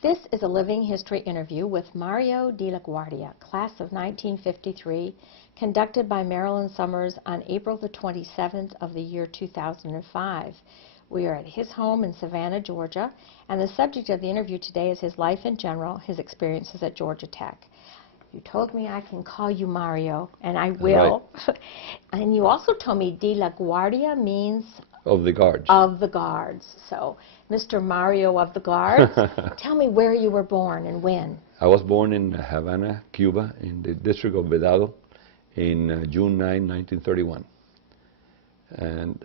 This is a living history interview with Mario de la Guardia, class of 1953, conducted by Marilyn Summers on April the 27th of the year 2005. We are at his home in Savannah, Georgia, and the subject of the interview today is his life in general, his experiences at Georgia Tech. You told me I can call you Mario, and I will. Right. And you also told me de la Guardia means of the Guards. Of the Guards. So, Mr. Mario of the Guards, tell me where you were born and when. I was born in Havana, Cuba, in the district of Vedado, in June 9, 1931. And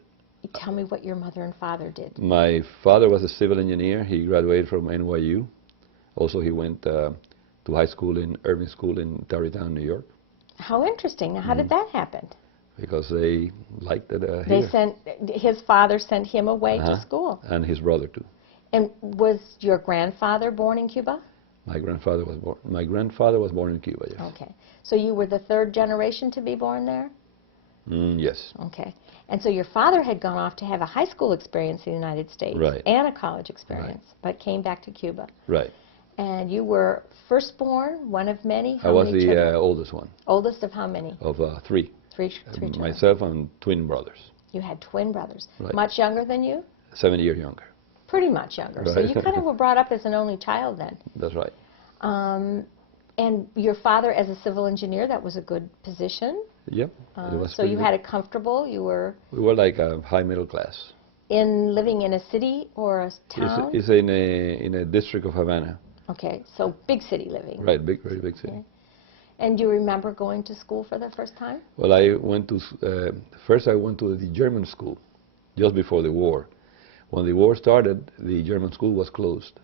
tell me what your mother and father did. My father was a civil engineer. He graduated from NYU. Also, he went to high school in Irving School in Tarrytown, New York. How interesting. Now, how did that happen? Because they liked it his father sent him away to school. And his brother too. And was your grandfather born in Cuba? My grandfather was born in Cuba, yes. Okay. So you were the third generation to be born there? Yes. Okay. And so your father had gone off to have a high school experience in the United States. Right. And a college experience, but came back to Cuba. Right. And you were firstborn, one of many? I was the oldest one. Oldest of how many? Of three. Three children. Myself and twin brothers. You had twin brothers. Right. Much younger than you? 7 years younger. Pretty much younger. Right. So you kind of were brought up as an only child then. That's right. And your father as a civil engineer, that was a good position? Yep. So you had it comfortable? You were... We were like a high middle class. Living in a city or a town? It's in a district of Havana. Okay, so big city living. Right, very big city. Okay. And do you remember going to school for the first time? Well, I went to, first I went to the German school, just before the war. When the war started, the German school was closed.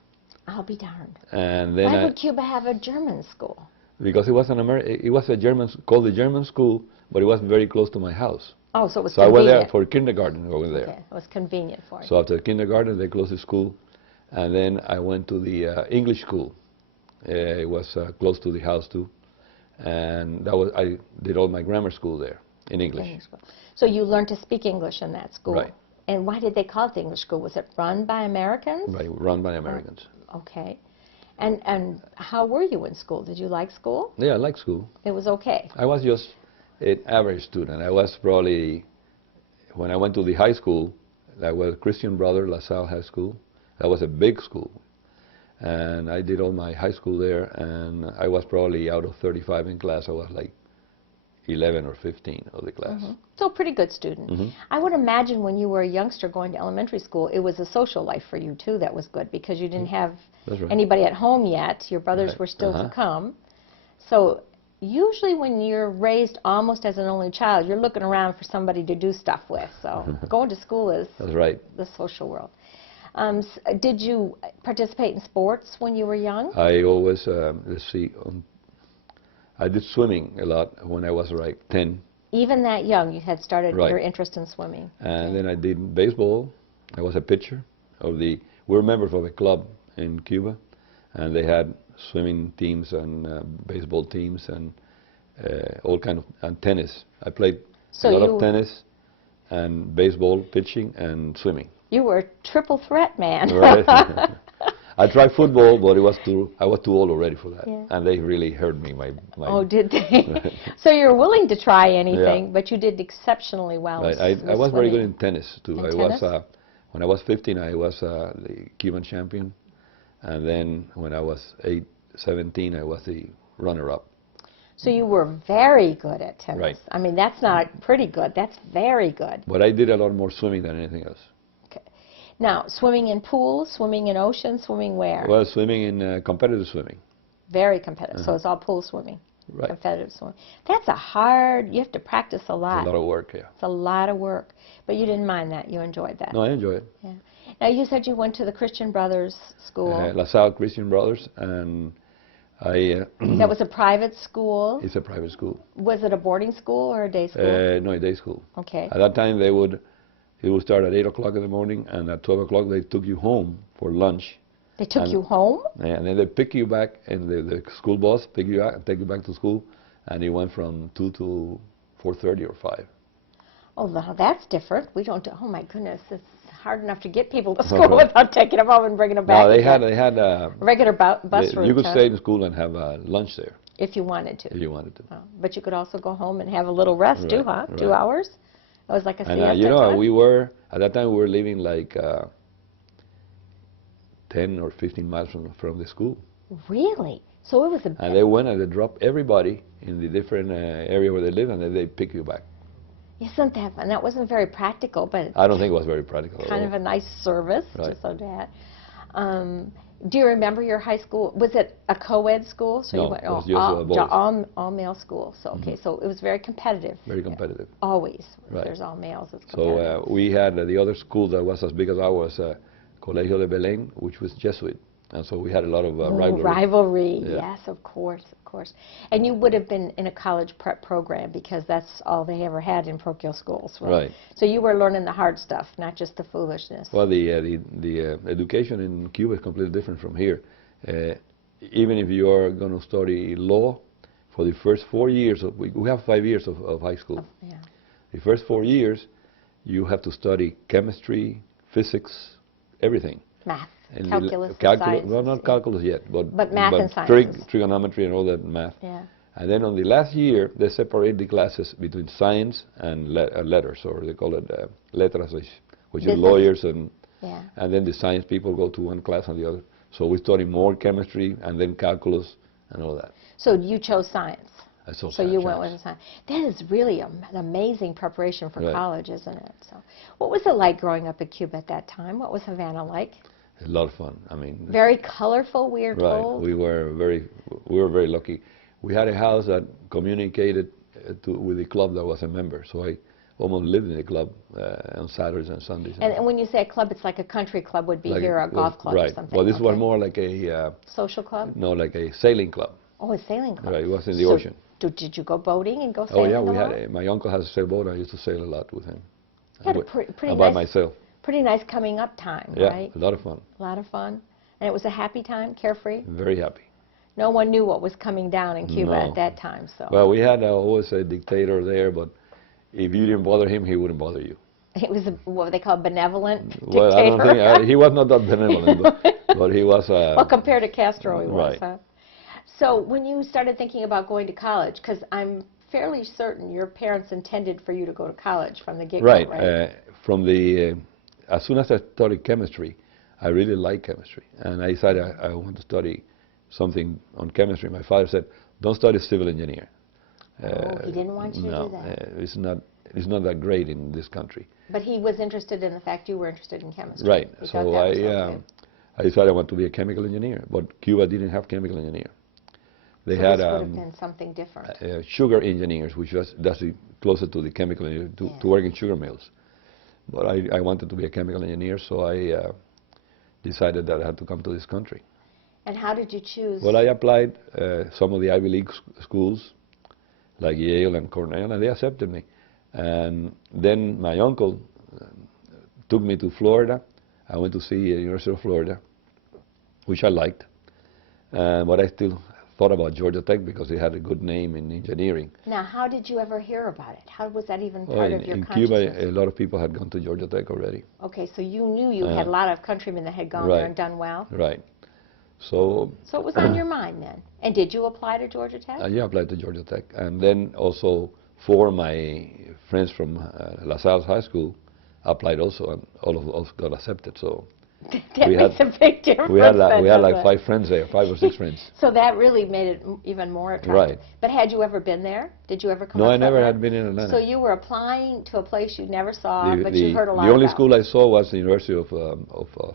I'll be darned. And then why would Cuba have a German school? Because it was a German, called the German school, but it was very close to my house. Oh, so it was convenient. So I went there for kindergarten over there. Okay, it was convenient for you. So after kindergarten, they closed the school. And then I went to the English school. It was close to the house too. And I did all my grammar school there in English. So you learned to speak English in that school? Right. And why did they call it the English school? Was it run by Americans? Right, run by Americans. Okay. And how were you in school? Did you like school? Yeah, I liked school. It was okay? I was just an average student. I was probably, when I went to the high school, that was Christian Brother La Salle High School. That was a big school. And I did all my high school there, and I was probably out of 35 in class, I was like 11 or 15 of the class. So a pretty good student. I would imagine when you were a youngster going to elementary school, it was a social life for you too that was good, because you didn't have anybody at home yet. Your brothers were still to come. So usually when you're raised almost as an only child, you're looking around for somebody to do stuff with. So going to school is the social world. Did you participate in sports when you were young? I always, let's see, I did swimming a lot when I was like 10. Even that young, you had started your interest in swimming. And then I did baseball. I was a pitcher of we were members of a club in Cuba, and they had swimming teams and baseball teams and all kind of, and tennis. I played a lot of tennis and baseball, pitching, and swimming. You were a triple threat man. Right. I tried football, but I was too old already for that. Yeah. And they really hurt me. Oh, did they? So you're willing to try anything, but you did exceptionally well. Right. I was very good in tennis too. Was when I was 15, I was the Cuban champion, and then when I was 17, I was the runner-up. So you were very good at tennis. Right. I mean, that's not pretty good. That's very good. But I did a lot more swimming than anything else. Now, swimming in pools, swimming in oceans, swimming where? Well, swimming in competitive swimming. Very competitive. So it's all pool swimming. Right. Competitive swimming. That's you have to practice a lot. It's a lot of work, yeah. It's a lot of work. But you didn't mind that. You enjoyed that. No, I enjoy it. Yeah. Now, you said you went to the Christian Brothers school. La Salle Christian Brothers, and I... That was a private school? It's a private school. Was it a boarding school or a day school? No, a day school. Okay. At that time, it would start at 8 o'clock in the morning, and at 12 o'clock they took you home for lunch. They took you home? Yeah, and then they pick you back, and the school bus pick you up and take you back to school, and it went from 2 to 4:30 or 5. Oh, well, that's different. We don't do, oh my goodness, hard enough to get people to school without taking them home and bringing them back. No, they again. had Regular bus route. you could stay in school and have lunch there if you wanted to. if you wanted to. Oh, but you could also go home and have a little rest too, huh? Right. 2 hours? It was like a siesta And you know, time? we were, at that time we were living like 10 or 15 miles from the school. Really? So it was a... And they went and they dropped everybody in the different area where they live, and then they pick you back. Isn't that fun? That wasn't very practical, but I don't think it was very practical kind at of all. a nice service Right. to so Dad. Do you remember your high school? Was it a co-ed school? So No, you went it was just boys. all male school. So okay, so it was very competitive. Very competitive. Always. If Right. there's all males, it's competitive. So we had the other school that was as big as ours, Colegio de Belén, which was Jesuit. And so we had a lot of rivalry. Rivalry, Yeah. yes, of course, of course. And you would have been in a college prep program because that's all they ever had in parochial schools, right? Right. So you were learning the hard stuff, not just the foolishness. Well, the education in Cuba is completely different from here. Even if you are going to study law, for the first 4 years, we have 5 years of high school. Oh, yeah. The first 4 years, you have to study chemistry, physics, everything. Math, And calculus, calculus, well, sciences, not yeah. calculus yet, But math and sciences. trigonometry and all that math. Yeah. And then on the last year, they separate the classes between science and letters, or they call it letras, which is Business. lawyers, and Yeah. then the science people go to one class and the other. So we study more chemistry and then calculus and all that. So you chose science. I saw So you went science. with science. That is really an amazing preparation for Right. college, isn't it? So, what was it like growing up in Cuba at that time? What was Havana like? A lot of fun. I mean, Very colorful, we are right. told. We were very lucky. We had a house that communicated with the club that was a member. So I almost lived in the club on Saturdays and Sundays. And when you say a club, it's like a country club would be Like here, a golf club right. or something. Well, this was okay. more like a Social club? no, like a sailing club. Oh, a sailing club. Right. It was in the So ocean. Did you go boating and go Oh sailing yeah, a we lot? had. My uncle has a sailboat. I used to sail a lot with him. You had a I pretty by nice, myself. pretty nice coming up time, Yeah, right? a lot of fun. A lot of fun. And it was a happy time, carefree? Very happy. No one knew what was coming down in Cuba No. at that time, so. Well, we had always a dictator there, but if you didn't bother him, he wouldn't bother you. It was what they call benevolent dictator. Well, I don't think he was not that benevolent, but he was. Well, compared to Castro, he was, Right. huh? So when you started thinking about going to college, because I'm fairly certain your parents intended for you to go to college from the get-go, Right. right? From the as soon as I studied chemistry, I really liked chemistry, and I decided I want to study something on chemistry. My father said, "Don't study civil engineer." Oh, he didn't want you to no, do that. It's not that great in this country. But he was interested in the fact you were interested in chemistry. Right. He thought So that was okay. I decided I want to be a chemical engineer, but Cuba didn't have chemical engineer. They So had this would have been something different. sugar engineers, which was that's the closer to the chemical engineer, to work in sugar mills. But I wanted to be a chemical engineer, so I decided that I had to come to this country. And how did you choose? Well, I applied some of the Ivy League schools, like Yale and Cornell, and they accepted me. And then my uncle took me to Florida. I went to see the University of Florida, which I liked. But I still thought about Georgia Tech because it had a good name in engineering. Now, how did you ever hear about it? How was that even Well, part of your in consciousness? Cuba, a lot of people had gone to Georgia Tech already. Okay, so you knew you had a lot of countrymen that had gone Right. there and done well. Right. So So it was on your mind then. And did you apply to Georgia Tech? yeah, I applied to Georgia Tech. And then also 4 of my friends from La Salle High School applied also, and all of us got accepted. So That we makes had- a big difference. we had then, like doesn't it? 5 friends there, 5 or 6 friends. So that really made it even more attractive. Right. But had you ever been there? Did you ever come No, up I to never Atlanta? had been in Atlanta. So you were applying to a place you never saw, the, but the, you heard a lot the only about. school I saw was the University of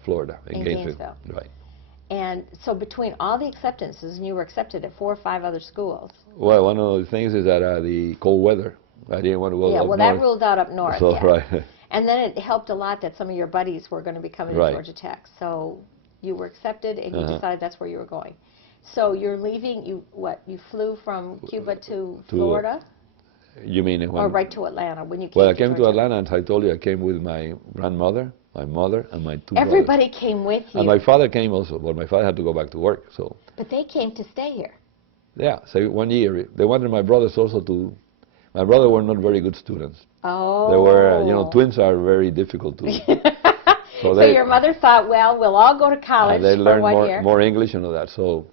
Florida in Gainesville. Right. And so between all the acceptances, and you were accepted at 4 or 5 other schools. Well, one of the things is that the cold weather. I didn't want to go Yeah, up well, north. that ruled out up north. So, yeah. right. And then it helped a lot that some of your buddies were going to be coming Right. to Georgia Tech. So you were accepted, and you Uh-huh. decided that's where you were going. So you're leaving. You flew from Cuba to Florida, You mean when? or right to Atlanta when you came? Well, I came to Georgia? Atlanta, and I told you I came with my grandmother, my mother, and my 2 Everybody came with brothers. you, And my father came also, but my father had to go back to work. So but they came to stay here. yeah, so 1 year. They wanted my brothers also to. My brothers were not very good students. Oh. They were, twins are very difficult to So So your mother thought, well, we'll all go to college and they for learned 1 year. more English and all that. So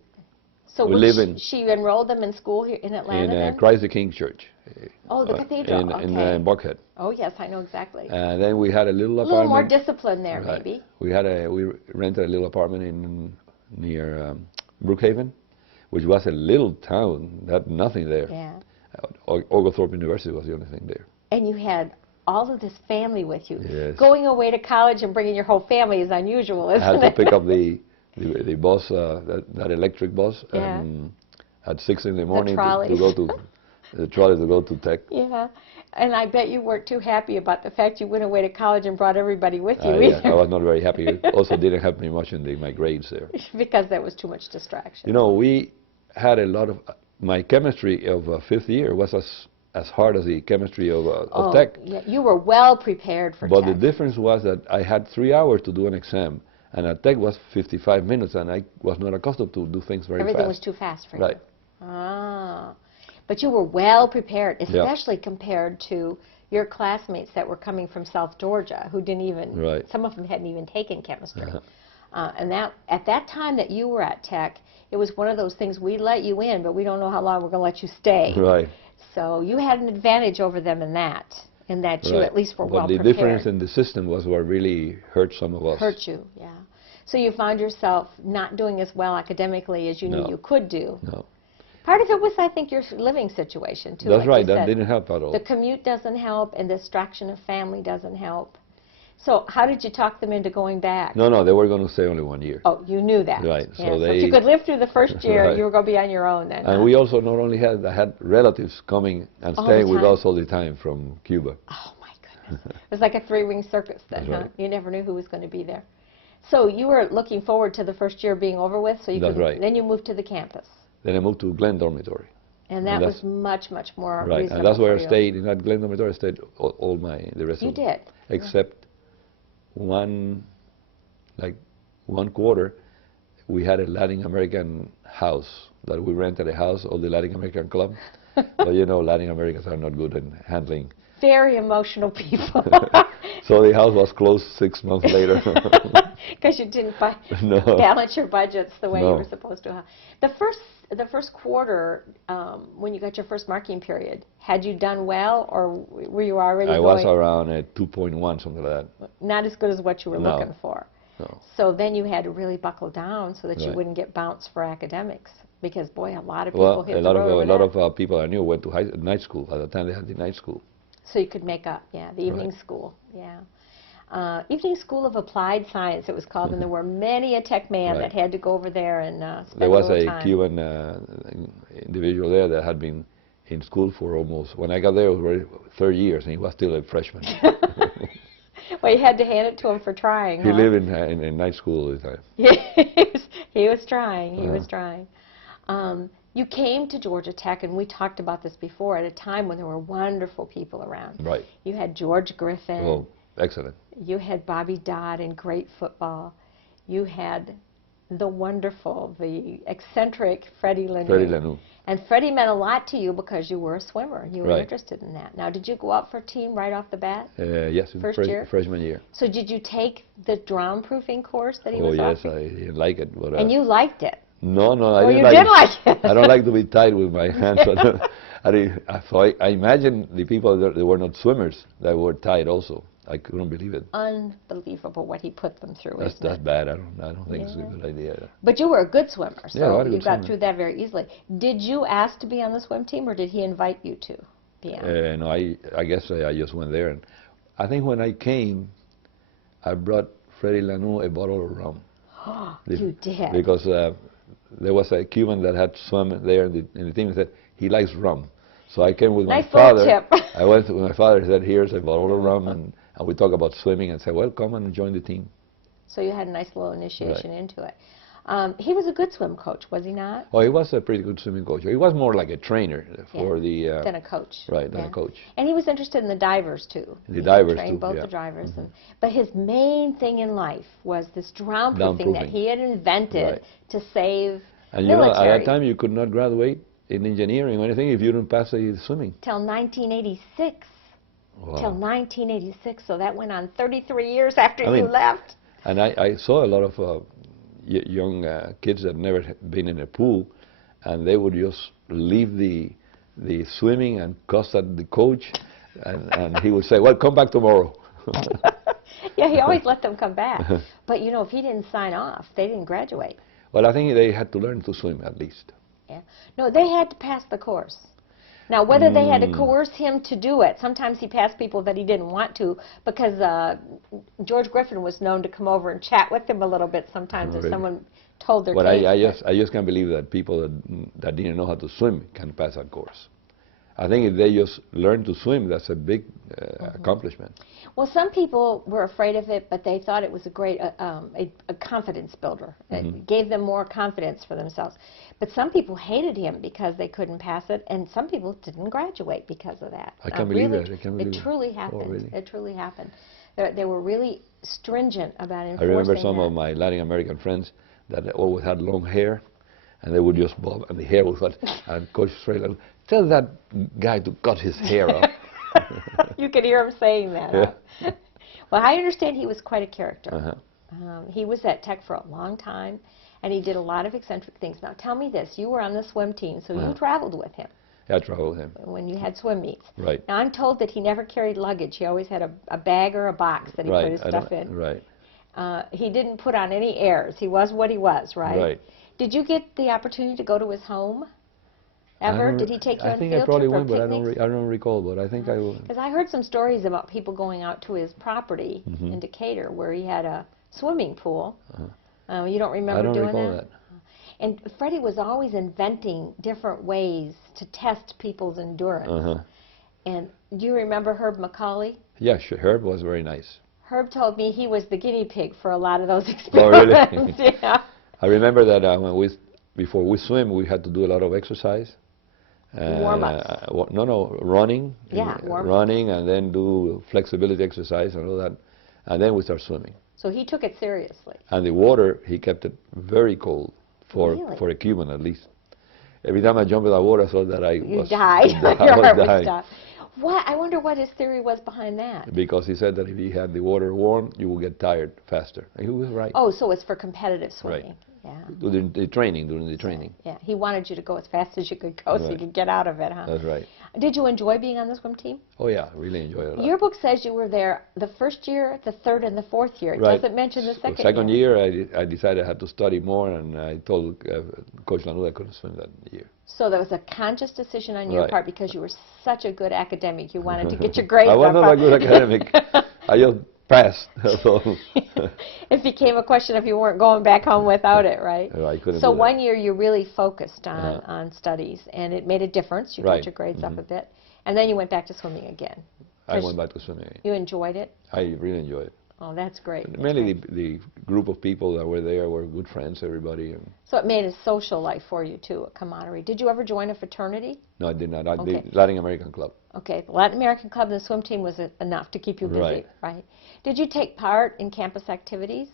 So we live in she enrolled them in school here in Atlanta then? Christ the King Church. Oh, the cathedral, in okay. Buckhead. Oh, yes, I know exactly. And then we had a little A apartment. little more discipline there, Right. maybe. We rented a little apartment near Brookhaven, which was a little town, had nothing there. Yeah. Oglethorpe University was the only thing there. And you had all of this family with you. Yes. Going away to college and bringing your whole family is unusual, isn't it? I had to pick up the bus, that electric bus, Yeah. and at 6 in the morning trolleys. to go to the trolley to go to Tech. Yeah. And I bet you weren't too happy about the fact you went away to college and brought everybody with you Yeah, either. I was not very happy. It also didn't help me much in my grades there. Because there was too much distraction. You know, we had a lot of, my chemistry of 5th year was as hard as the chemistry of Tech. Yeah, you were well prepared for But Tech. the difference was that I had 3 hours to do an exam, and at Tech was 55 minutes, and I was not accustomed to do things very Everything fast. was too fast for Right. you. Ah. But you were well prepared, especially compared to your classmates that were coming from South Georgia, who didn't even, Right. some of them hadn't even taken chemistry. Uh-huh. And that at that time that you were at Tech, it was one of those things, we let you in, but we don't know how long we're going to let you stay. Right. So you had an advantage over them in that you Right. at least were But well the prepared. difference in the system was what really hurt some of us. Hurt you, yeah. So you found yourself not doing as well academically as you knew No. you could do. No. Part of it was, I think, your living situation, too. That's like right. you That said. didn't help at all. The commute doesn't help, and the distraction of family doesn't help. So how did you talk them into going back? No, they were going to stay only 1 year. Oh, you knew that. Right, Yeah, so if you they- could live through the first year, Right. you were going to be on your own then. And huh? we also not only had relatives coming and All the staying with time? us all the time from Cuba. Oh, my goodness. It was like a three-wing circus then, That's huh? right. You never knew who was going to be there. So you were looking forward to the first year being over with, so you That's could, right. then you moved to the campus. Then I moved to Glen Dormitory. And that And was that's- much, much more Right, reasonable and that's where for I you. stayed. In that Glen Dormitory, I stayed all the rest You of did. except one quarter, we had a Latin American house that we rented a house of the Latin American club. But you know, Latin Americans are not good in handling. Very emotional people. So the house was closed 6 months later. Because you didn't No. balance your budgets the way you No. were supposed to. The first quarter, when you got your first marking period, had you done well, or were you already I going was around 2.1, something like that. not as good as what you were No. looking for? No. So then you had to really buckle down so that you Right. wouldn't get bounced for academics. Because boy, a lot of people Well, hit a the lot road of with a lot that. of people I knew went to night school. At the time, they had the night school. So you could make up, yeah, the evening Right. school, yeah. Evening School of Applied Science, it was called, and there were many a tech man Right. that had to go over there and spend There was a little a time. Cuban individual there that had been in school for almost, when I got there, it was already 30 years, and he was still a freshman. Well, you had to hand it to him for trying, He huh? lived in night school all the time. Yeah, he was trying, he was trying. You came to Georgia Tech, and we talked about this before, at a time when there were wonderful people around. Right. You had George Griffin. Oh, excellent. You had Bobby Dodd in great football. You had the wonderful, the eccentric Freddie Lanu. Freddie Lanu. And Freddie meant a lot to you because you were a swimmer. You were Right. interested in that. Now, did you go out for a team right off the bat? Yes, in First year? freshman year. So did you take the drown-proofing course that he Oh, was yes, offering? I didn't like it. But, And you liked it. No, Oh, I didn't you like did like it. I don't like to be tied with my hands. I imagine the people that were not swimmers that were tied also. I couldn't believe it. Unbelievable what he put them through, That's isn't it? bad. I don't think it's a good idea. But you were a good swimmer, Yeah, I so was a you good got swimmer. through that very easily. Did you ask to be on the swim team, or did he invite you to be on? No, I guess I just went there, and I think when I came, I brought Freddie Lanu a bottle of rum. You did. Because there was a Cuban that had swum there in the team and said he likes rum. So I came with Nice my father. little tip. I went with my father and said, here's a bottle of rum, and we talk about swimming, and said, well, come and join the team. So you had a nice little initiation into it. He was a good swim coach, was he not? Oh, he was a pretty good swimming coach. He was more like a trainer for Than a coach. Right, than a coach. And he was interested in the divers, too. The He divers, trained too, both yeah. the drivers. But his main thing in life was this drown-proofing that Downproofing. he had invented Right. to save And you know, military. at that time, you could not graduate in engineering or anything if you didn't pass the swimming. Till 1986. till 1986. So that went on 33 years after I you mean, left. And I saw a lot of young kids that never had been in a pool, and they would just leave the swimming and cuss at the coach, and he would say, "Well, come back tomorrow." Yeah, he always let them come back. But you know, if he didn't sign off, they didn't graduate. Well, I think they had to learn to swim at least. Yeah. No, they had to pass the course. Now, whether they had to coerce him to do it, sometimes he passed people that he didn't want to, because George Griffin was known to come over and chat with him a little bit sometimes if someone told their case. I just can't believe that people that didn't know how to swim can pass that course. I think if they just learn to swim, that's a big accomplishment. Well, some people were afraid of it, but they thought it was a great a confidence builder. It gave them more confidence for themselves. But some people hated him because they couldn't pass it, and some people didn't graduate because of that. I can't believe really, that. I can't believe it truly happened. Oh, really? It truly happened. They were really stringent about enforcing I remember some that. of my Latin American friends that always had long hair, and they would just bob, and the hair was what, and Coach Strayland, tell that guy to cut his hair off. You could hear him saying that. Yeah. Huh? Well, I understand he was quite a character. Uh-huh. He was at Tech for a long time, and he did a lot of eccentric things. Now, tell me this. You were on the swim team, so you traveled with him. Yeah, I traveled with him. When you had swim meets. Right. Now, I'm told that he never carried luggage. He always had a bag or a box that he put his stuff in. Right. He didn't put on any airs. He was what he was, right? Right. Did you get the opportunity to go to his home? Ever? Did he take you on I think field I probably trip or went, but picnics? I don't recall, but I think I will. Because I heard some stories about people going out to his property in Decatur where he had a swimming pool. You don't remember doing that? I don't recall that. And Freddie was always inventing different ways to test people's endurance. And do you remember Herb McCauley? Yeah, sure. Herb was very nice. Herb told me he was the guinea pig for a lot of those Oh, experiments. really? Yeah. I remember that before we swim, we had to do a lot of exercise. Warm-ups. No, running. Yeah, warm-ups. Running, and then do flexibility exercise and all that. And then we start swimming. So he took it seriously. And the water, he kept it very cold for a Cuban at least. Every time I jumped in the water, I thought that I You was died. I Your heart was would dying. stop. What? I wonder what his theory was behind that. Because he said that if you had the water warm, you will get tired faster. And he was right. Oh, so it's for competitive swimming. Right. Yeah. During the training. Yeah, he wanted you to go as fast as you could go so you could get out of it, huh? That's right. Did you enjoy being on the swim team? Oh yeah, really enjoyed it a lot. Your book says you were there the first year, the third, and the fourth year. It Right. doesn't mention the second The second year, I decided I had to study more, and I told Coach Lanuda I couldn't swim that year. So that was a conscious decision on your Right. part because you were such a good academic. You wanted to get your grades I up. was not a good academic. I just passed. So it became a question if you weren't going back home without it, right? I couldn't So do that. one year you really focused on studies, and it made a difference. You got Right. your grades up a bit. And then you went back to swimming again. I went back to swimming. You enjoyed it? I really enjoyed it. Oh, that's great. Mainly the group of people that were there were good friends, everybody. And So it made a social life for you, too, at camaraderie. Did you ever join a fraternity? no, I did not. Okay. The Latin American Club. Okay, the Latin American Club and the swim team was enough to keep you busy, right? Did you take part in campus activities?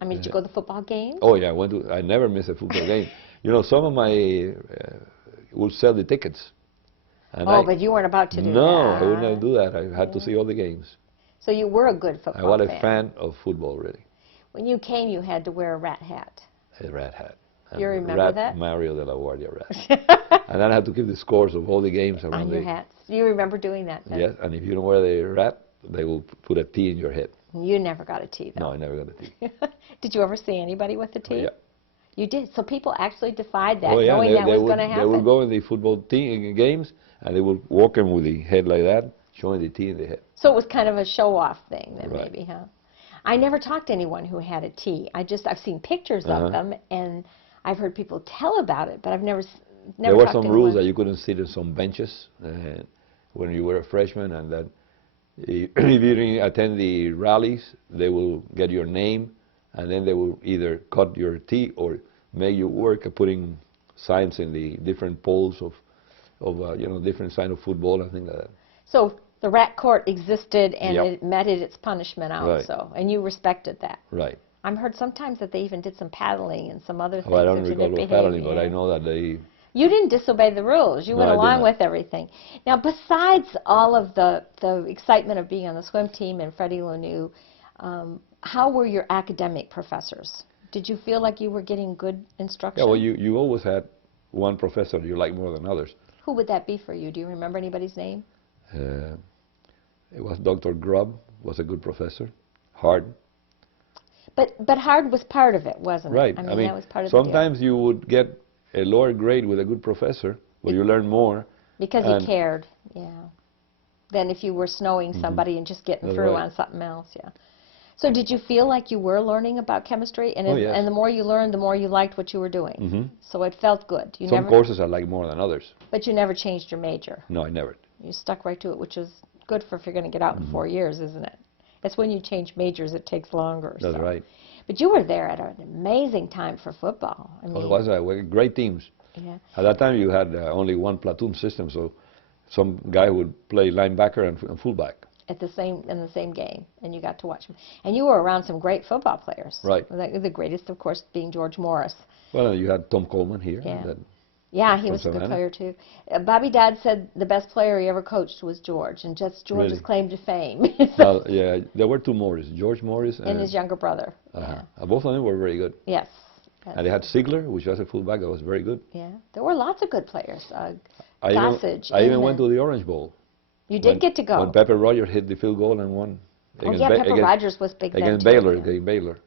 I mean, did you go to the football games? Oh yeah, I never miss a football game. You know, some of my would sell the tickets. And But you weren't about to do No, that. I would not do that. I had to see all the games. So you were a good football I was a fan of football, really. When you came, you had to wear a rat hat. A rat hat. You remember rat that? Mario de la Guardia rat. And then I had to keep the scores of all the games around On your hats. You remember doing that then? Yes, and if you don't wear the rat, they will put a T in your head. You never got a T, though. No, I never got a T. Did you ever see anybody with a T? Oh, yeah. You did. So people actually defied that, Oh, yeah, knowing that was going to They happen. would go in the football games, and they would walk in with the head like that, showing the T in the head. So it was kind of a show-off thing then, Right. maybe, huh? I never talked to anyone who had a T. I've seen pictures of them, and I've heard people tell about it, but I've never There were talked some to rules anyone. that you couldn't sit in some benches when you were a freshman, and that if you didn't attend the rallies, they will get your name, and then they will either cut your T or make you work at putting signs in the different poles of different sign of football and things like that. So the rat court existed, and Yep. it meted its punishment out, Right. and you respected that. Right. I've heard sometimes that they even did some paddling and some other things Well, I don't if you recall didn't the behave. paddling, but I yeah. know that they You didn't disobey the rules. You No, went I did along not. with everything. Now, besides all of the excitement of being on the swim team and Freddie Lanoux, how were your academic professors? Did you feel like you were getting good instruction? Yeah, well, you always had one professor you like more than others. Who would that be for you? Do you remember anybody's name? It was Dr. Grubb, was a good professor, hard. But hard was part of it, wasn't it? Right. I mean, that was part of the deal. Sometimes you would get a lower grade with a good professor, where you learn more. Because he cared, yeah. Than if you were snowing somebody and just getting That's through right. on something else, yeah. So did you feel like you were learning about chemistry? And, Oh, yes. and the more you learned, the more you liked what you were doing. Mm-hmm. So it felt good. You Some never, courses I like more than others. But you never changed your major. No, I never. You stuck right to it, which is good for if you're going to get out in 4 years, isn't it? It's when you change majors it takes longer. That's so. right. But you were there at an amazing time for football. I mean, It was great teams. yeah. At that time, you had only one platoon system, so some guy would play linebacker and fullback. In the same game, and you got to watch them. And you were around some great football players. Right. The greatest, of course, being George Morris. Well, you had Tom Coleman here. Yeah. Yeah, he from was a good Savannah. player too. Bobby Dodd said the best player he ever coached was George, and just George's Really? claim to fame. Well, yeah, there were two Morris, George Morris And his younger brother. Yeah. both of them were very good. Yes. And they had Ziegler, which was a fullback that was very good. Yeah. There were lots of good players. I Gossage. even went to the Orange Bowl. You did get to go. When Pepper Rogers hit the field goal and won. Oh yeah, Pepper Rogers was big then against too, Baylor. yeah. Against Baylor.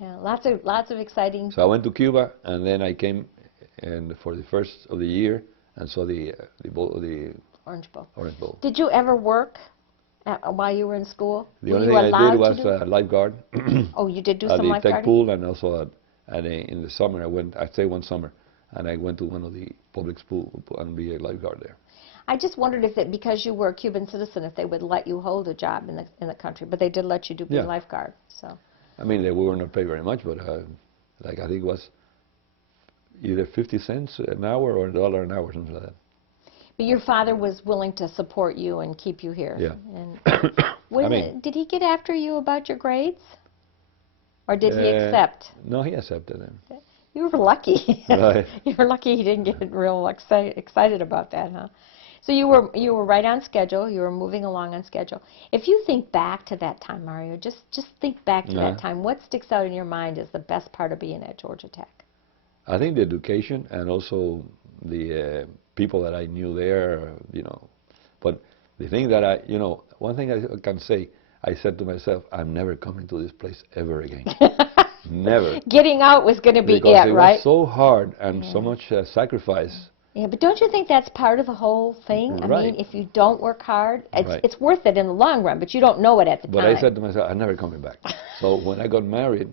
Yeah, lots of exciting. So I went to Cuba, and then I came for the first of the year and saw the Orange Bowl. Orange Bowl. Did you ever work while you were in school? The Were only you thing I allowed did to was do- lifeguard Oh, you did do at some the tech lifeguarding? pool, and also in the summer I stayed one summer, and I went to one of the public schools and be a lifeguard there. I just wondered if because you were a Cuban citizen, if they would let you hold a job in the country, but they did let you be Yeah. a lifeguard. So I mean, we were not paid very much, but like I think it was either 50 cents an hour or $1 an hour, something like that. But your father was willing to support you and keep you here. Yeah. And did he get after you about your grades? Or did he accept? No, he accepted them. You were lucky. Right. You were lucky he didn't get real excited about that, huh? So you were right on schedule. You were moving along on schedule. If you think back to that time, Mario, just think back to that time. What sticks out in your mind as the best part of being at Georgia Tech? I think the education and also the people that I knew there, But the thing that one thing I can say, I said to myself, I'm never coming to this place ever again. Never. Getting out was going to be because it right? was so hard and so much sacrifice. Yeah, but don't you think that's part of the whole thing? I Right. mean, if you don't work hard, Right. it's worth it in the long run, but you don't know it at the But time. I said to myself, I'm never coming back. So when I got married,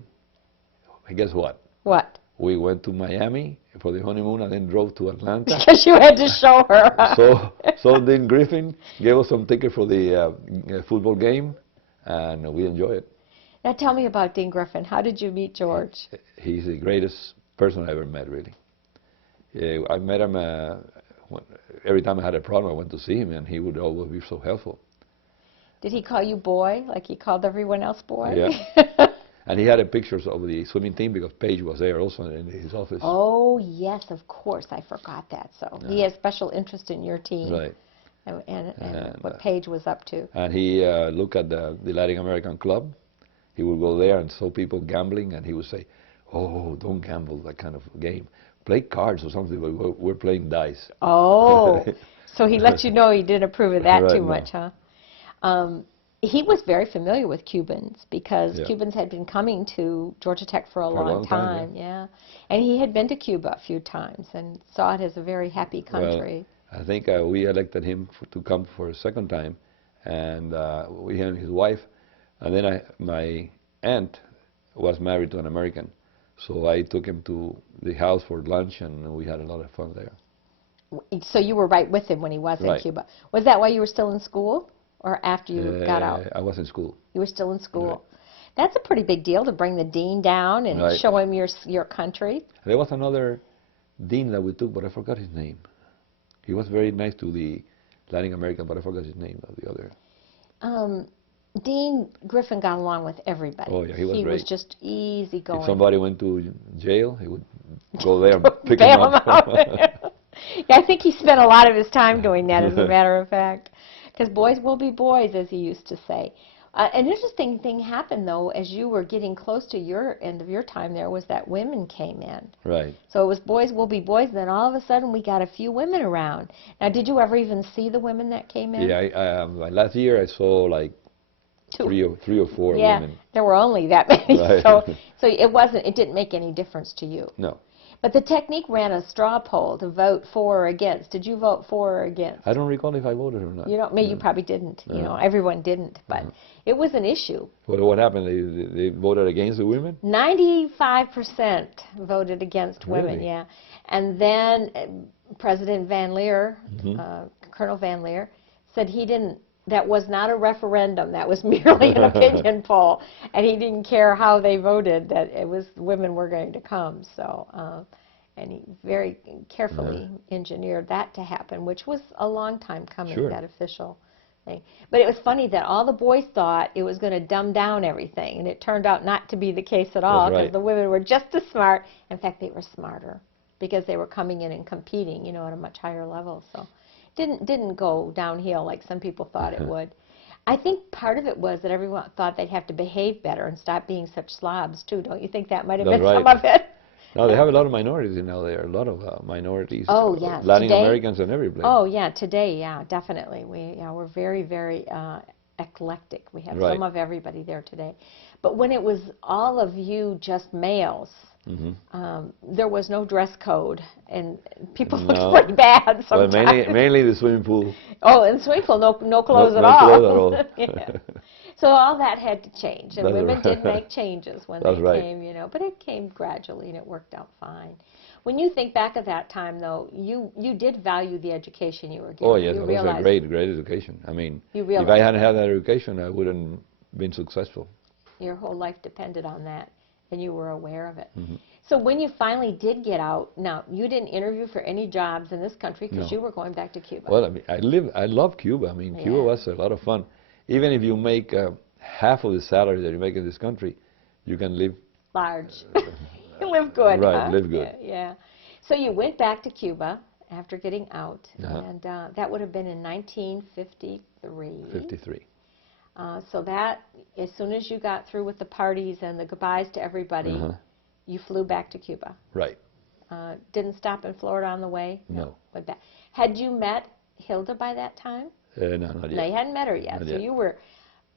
guess what? What? We went to Miami for the honeymoon and then drove to Atlanta. Because you had to show her. So Dean Griffin gave us some ticket for the football game, and we enjoyed it. Now tell me about Dean Griffin. How did you meet George? He's the greatest person I ever met, really. I met him every time I had a problem. I went to see him, and he would always be so helpful. Did he call you boy, like he called everyone else boy? Yeah. And he had pictures of the swimming team because Paige was there also in his office. Oh, yes, of course. I forgot that. So he has special interest in your team. Right. And what Paige was up to. And he looked at the Latin American club. He would go there and saw people gambling, and he would say, "Oh, don't gamble that kind of game. Play cards or something. We're playing dice." Oh, so he let you know he didn't approve of that Right, too no. much, huh? He was very familiar with Cubans because Yeah. Cubans had been coming to Georgia Tech for a long time, yeah. And he had been to Cuba a few times and saw it as a very happy country. Well, I think we elected him to come for a second time, and we had his wife, and then my aunt was married to an American, so I took him to the house for lunch, and we had a lot of fun there. So you were right with him when he was in Right. Cuba. Was that while you were still in school or after you got out? I was in school. You were still in school. Right. That's a pretty big deal to bring the dean down and Right. show him your country. There was another dean that we took, but I forgot his name. He was very nice to the Latin American, but I forgot his name of the other. Dean Griffin got along with everybody. Oh, yeah, he was He was great. just easy going. If somebody went to jail, he would go there and pick Bail him up. him out. Yeah, I think he spent a lot of his time doing that, as a matter of fact, because boys will be boys, as he used to say. An interesting thing happened, though, as you were getting close to your end of your time there, was that women came in. Right. So it was boys will be boys, and then all of a sudden we got a few women around. Now, did you ever even see the women that came in? Yeah, last year I saw like Two. three or four Yeah, women. there were only that many. Right. So it didn't make any difference to you. No. But the technique ran a straw poll to vote for or against. Did you vote for or against? I don't recall if I voted or not. You don't. Maybe you probably didn't. You know, everyone didn't, but it was an issue. What happened? They voted against the women? 95% voted against women. Really? Yeah, and then President Van Leer, Colonel Van Leer, said he didn't. That was not a referendum. That was merely an opinion poll, and he didn't care how they voted. That it was women were going to come. So, and he very carefully engineered that to happen, which was a long time coming. Sure. That official thing. But it was funny that all the boys thought it was going to dumb down everything, and it turned out not to be the case at all, because right. the women were just as smart. In fact, they were smarter because they were coming in and competing, you know, at a much higher level. So. Didn't go downhill like some people thought it would. I think part of it was that everyone thought they'd have to behave better and stop being such slobs too. Don't you think that might have been some of it? No, they have a lot of minorities now. There are a lot of minorities. Oh yes, Latin today, Americans and every place. Oh yeah, today, yeah, definitely. We're very eclectic. We have some of everybody there today. But when it was all of you just males, there was no dress code, and people looked pretty bad sometimes. Well, mainly the swimming pool. Oh, in the swimming pool, no clothes at no all. Clothes at all. Yeah. So all that had to change, and That's women right. did make changes when That's they right. came, you know, but it came gradually, and it worked out fine. When you think back of that time, though, you did value the education you were given. Oh yes, you it was a great education. I mean, if I hadn't had that education, I wouldn't been successful. Your whole life depended on that, and you were aware of it. So when you finally did get out, now, you didn't interview for any jobs in this country because you were going back to Cuba. Well, I mean, I love Cuba. I mean, Cuba was a lot of fun. Even if you make half of the salary that you make in this country, you can live large. You live good. Right, huh? live good. Yeah. So you went back to Cuba after getting out, and that would have been in 1953. 53. So that, as soon as you got through with the parties and the goodbyes to everybody, you flew back to Cuba. Right. Didn't stop in Florida on the way? No. Went back. Had you met Hilda by that time? No, not yet. No, you hadn't met her yet. Not So yet. you were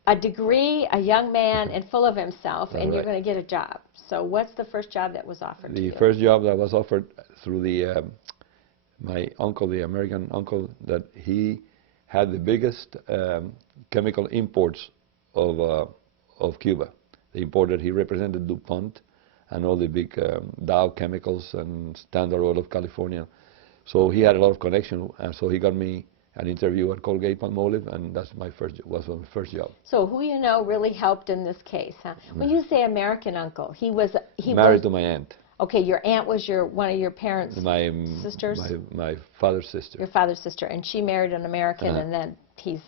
a young man and full of himself, and you're right. going to get a job. So what's the first job that was offered to you? The first job that was offered through my uncle, the American uncle, that he had the biggest chemical imports of Cuba. He represented DuPont and all the big Dow Chemicals and Standard Oil of California. So he had a lot of connection, and so he got me an interview at Colgate-Palmolive, and that's my first job. So who you know really helped in this case, huh? When you say American uncle, he was married to my aunt. Okay, your aunt was one of your parents' sisters? My father's sister. Your father's sister, and she married an American, and then he's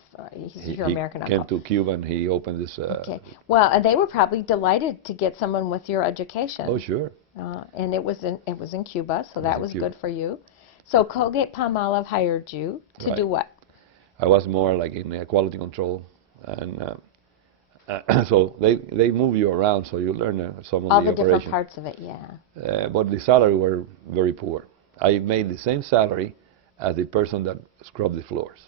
your American uncle. He came to Cuba and he opened this. Okay. Well, and they were probably delighted to get someone with your education. Oh, sure. And it was in Cuba, so that was good for you. So Colgate-Palmolive hired you to do what? I was more like in quality control, and so they move you around, so you learn some of all the operation. Different parts of it, yeah. But the salary were very poor. I made the same salary as the person that scrubbed the floors.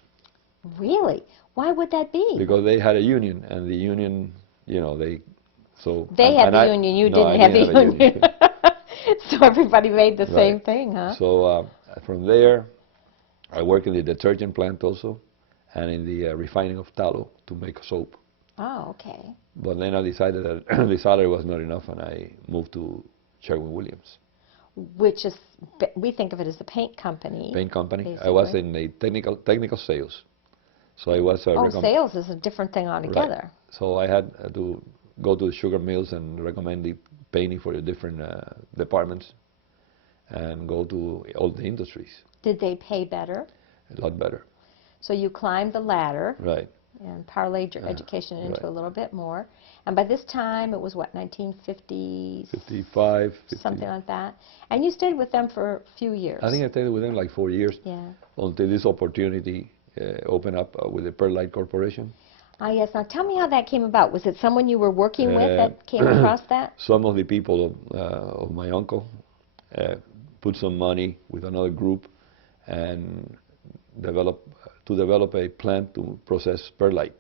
Really? Why would that be? Because they had a union, and the union, you know, they had the union. You didn't have the union. So everybody made the same thing, huh? So from there, I worked in the detergent plant also, and in the refining of tallow to make soap. Oh, okay. But then I decided that the salary was not enough, and I moved to Sherwin-Williams. Which is, we think of it as the paint company. Paint company. Basically. I was in a technical sales. So I was. Sales is a different thing altogether. Right. So I had to go to the sugar mills and recommend the painting for the different departments, and go to all the industries. Did they pay better? A lot better. So you climbed the ladder. Right. and parlayed your education into a little bit more. And by this time, it was what, 1950? 55. 50. Something like that. And you stayed with them for a few years. I think I stayed with them like 4 years. Yeah. Until this opportunity opened up with the Perlite Corporation. Ah, yes. Now tell me how that came about. Was it someone you were working with that came across that? Some of the people of my uncle put some money with another group and develop a plant to process perlite.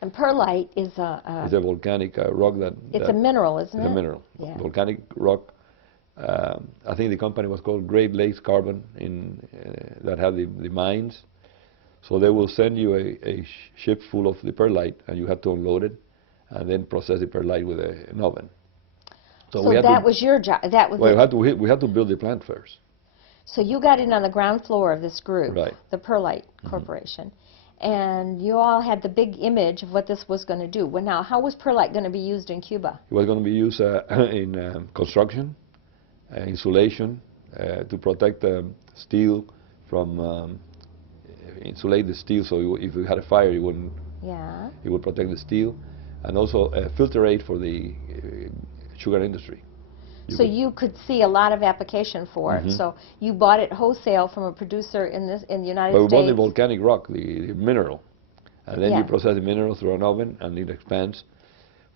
And perlite is it's a volcanic rock it's a mineral, isn't it? It's a mineral. Yeah. Volcanic rock. I think the company was called Great Lakes Carbon that had the mines. So they will send you a ship full of the perlite, and you have to unload it and then process the perlite with an oven. So that was your job. That was we had to build the plant first. So you got in on the ground floor of this group, right. the Perlite Corporation, and you all had the big image of what this was going to do. Well, now, how was perlite going to be used in Cuba? It was going to be used in construction, insulation, to protect steel from, insulate the steel so if you had a fire, you wouldn't. Yeah. It would protect the steel, and also filtrate for the sugar industry. You could see a lot of application for it. So you bought it wholesale from a producer in the United States. We bought the volcanic rock, the mineral, and then you process the mineral through an oven, and it expands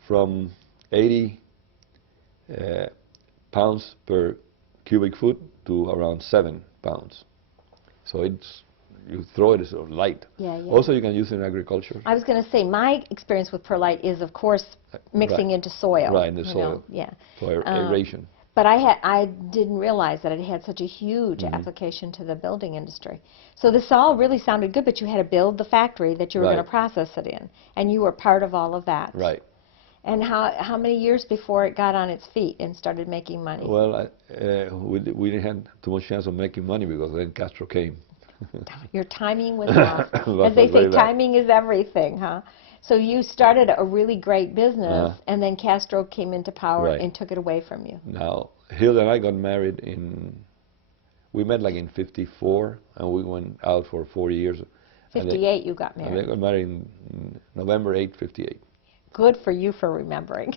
from 80 pounds per cubic foot to around 7 pounds. So you throw it as sort of light. Yeah, yeah. Also, you can use it in agriculture. I was going to say, my experience with perlite is, of course, mixing into soil. Right, in the soil. Yeah. So aeration. But I didn't realize that it had such a huge application to the building industry. So this all really sounded good, but you had to build the factory that you were going to process it in, and you were part of all of that. Right. And how many years before it got on its feet and started making money? Well, we didn't have too much chance of making money because then Castro came. Your timing was off. As they say, timing is everything, huh? So you started a really great business, and then Castro came into power and took it away from you. Now, Hilda and I got married we met like in 54, and we went out for 4 years. 58 you got married. And they got married in November 8, 58. Good for you for remembering.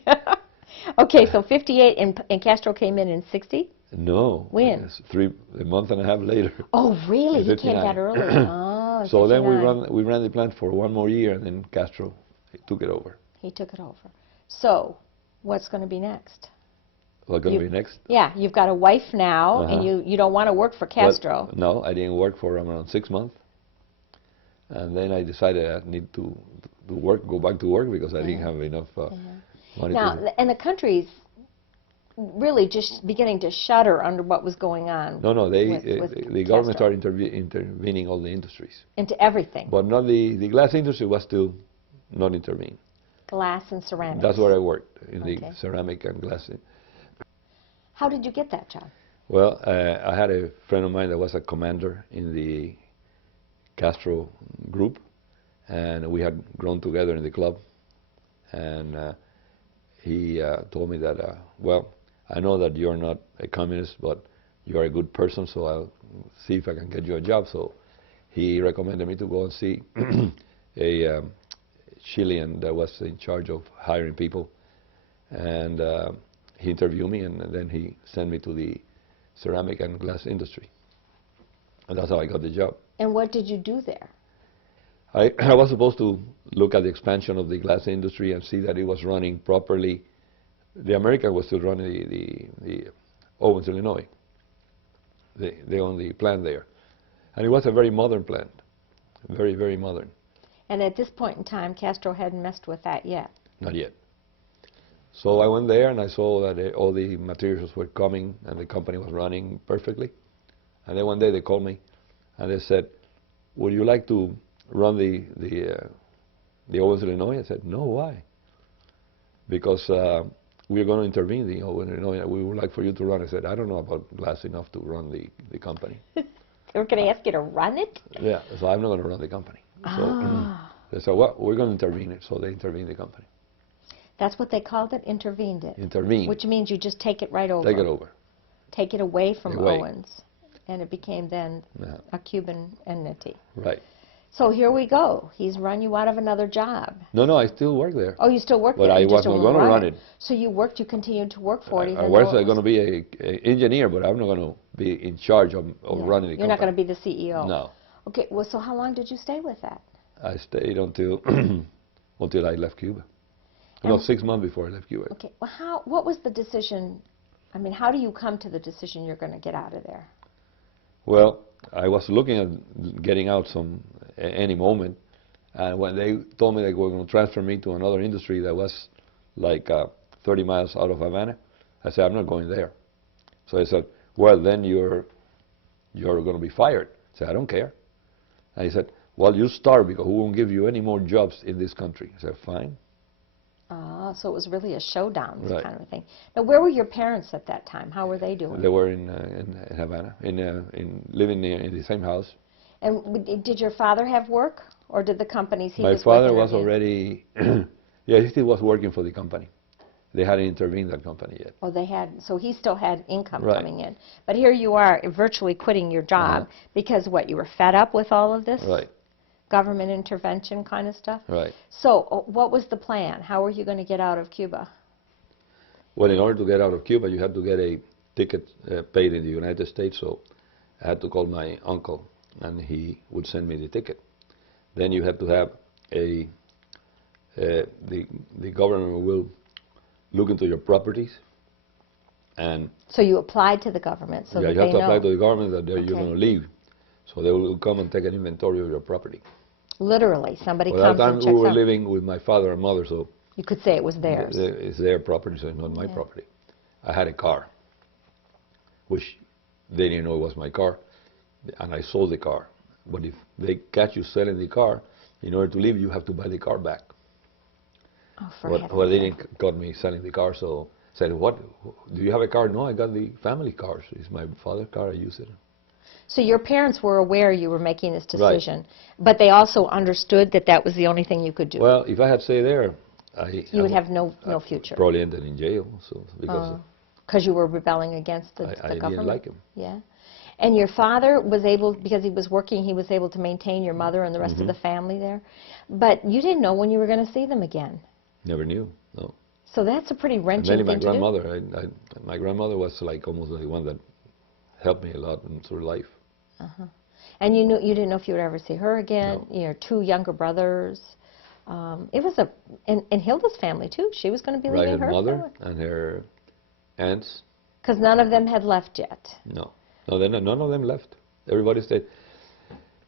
Okay, so 58, and Castro came in 60? No. When? A month and a half later. Oh, really? He came that early? Oh, so 59. Then we ran the plant for 1 more year, and then Castro took it over. He took it over. So, what's going to be next? What's going to be next? Yeah, you've got a wife now, and you don't want to work for Castro. But no, I didn't work for around 6 months. And then I decided I need to go back to work because I didn't have enough money. Now, and the country's really just beginning to shudder under what was going on. No, the government started intervening all the industries. Into everything. But not the glass industry was still not intervened. Glass and ceramics. That's where I worked, in the ceramic and glass. How did you get that job? Well, I had a friend of mine that was a commander in the Castro group, and we had grown together in the club. And he told me that, well, I know that you're not a communist, but you're a good person, so I'll see if I can get you a job. So he recommended me to go and see a Chilean that was in charge of hiring people. And he interviewed me, and then he sent me to the ceramic and glass industry. And that's how I got the job. And what did you do there? I was supposed to look at the expansion of the glass industry and see that it was running properly. The American was still running the Owens, Illinois. They own the plant there. And it was a very modern plant, very, very modern. And at this point in time, Castro hadn't messed with that yet? Not yet. So I went there and I saw that all the materials were coming and the company was running perfectly. And then one day they called me and they said, would you like to run the Owens, Illinois? I said, no, why? Because we're going to intervene in the Owens, Illinois. We would like for you to run. I said, I don't know about glass enough to run the company. They were going to ask you to run it? Yeah, so I'm not going to run the company. So they said, well, we're going to intervene it. So they intervened the company. That's what they called it, intervened it? Intervened. Which means you just take it right over. Take it over. Take it away from Owens. And it became then a Cuban entity. Right. So here we go. He's run you out of another job. No, no, I still work there. Oh, you still work But there? I You just was not don't going to run run it. So you worked, you continued to work for it even I though was it going to be an engineer, but I'm not going to be in charge of Yeah. running the You're not company. going to be the CEO? No. Okay, well, so how long did you stay with that? I stayed until until I left Cuba. No, And- 6 months before I left Cuba. Okay, well, what was the decision? I mean, how do you come to the decision you're going to get out of there? Well, I was looking at getting out any moment, and when they told me they were going to transfer me to another industry that was like 30 miles out of Havana, I said, I'm not going there. So they said, well, then you're going to be fired. I said, I don't care. And he said, well, you start because we won't give you any more jobs in this country. I said, fine. So it was really a showdown Right. kind of a thing. Now, where were your parents at that time? How were they doing? They were in Havana, living in the same house. And did your father have work, or did the companies he My was father with was intervene? already, yeah, he still was working for the company. They hadn't intervened that company yet. Oh, they had, so he still had income Right. coming in. But here you are virtually quitting your job because what, you were fed up with all of this? Right, Government intervention kind of stuff? right. So what was the plan? How were you going to get out of Cuba? Well, in order to get out of Cuba, you had to get a ticket paid in the United States, so I had to call my uncle, and he would send me the ticket. Then you had to have the government will look into your properties, and So you applied to the government so yeah, that you they have to know. apply to the government that you're Okay. going to leave, so they will come and take an inventory of your property. Literally, somebody Well, comes at that and time we checks were out. living with my father and mother, so You could say it was theirs. it's their property, so it's not my Yeah. property. I had a car, which they didn't know it was my car, and I sold the car. But if they catch you selling the car, in order to leave, you have to buy the car back. Oh, for Well, heaven's they sake. didn't got me selling the car, so said, "What? Do you have a car?" No, I got the family car. It's my father's car. I use it. So your parents were aware you were making this Right. decision, but they also understood that that was the only thing you could do. Well, if I had stayed there, You would have no future. Probably ended in jail. So because Because you were rebelling against the I government? didn't like him. Yeah. And your father was able, because he was working, he was able to maintain your mother and the rest of the family there. But you didn't know when you were going to see them again. Never knew. No. So that's a pretty And wrenching mainly my thing to do. grandmother. My grandmother was like almost the one that helped me a lot through life. And you didn't know if you would ever see her again. No. Your two younger brothers. It was and Hilda's family too. She was going to be Right, leaving her her mother and her aunts. because none of them had left yet. No, none of them left. Everybody stayed.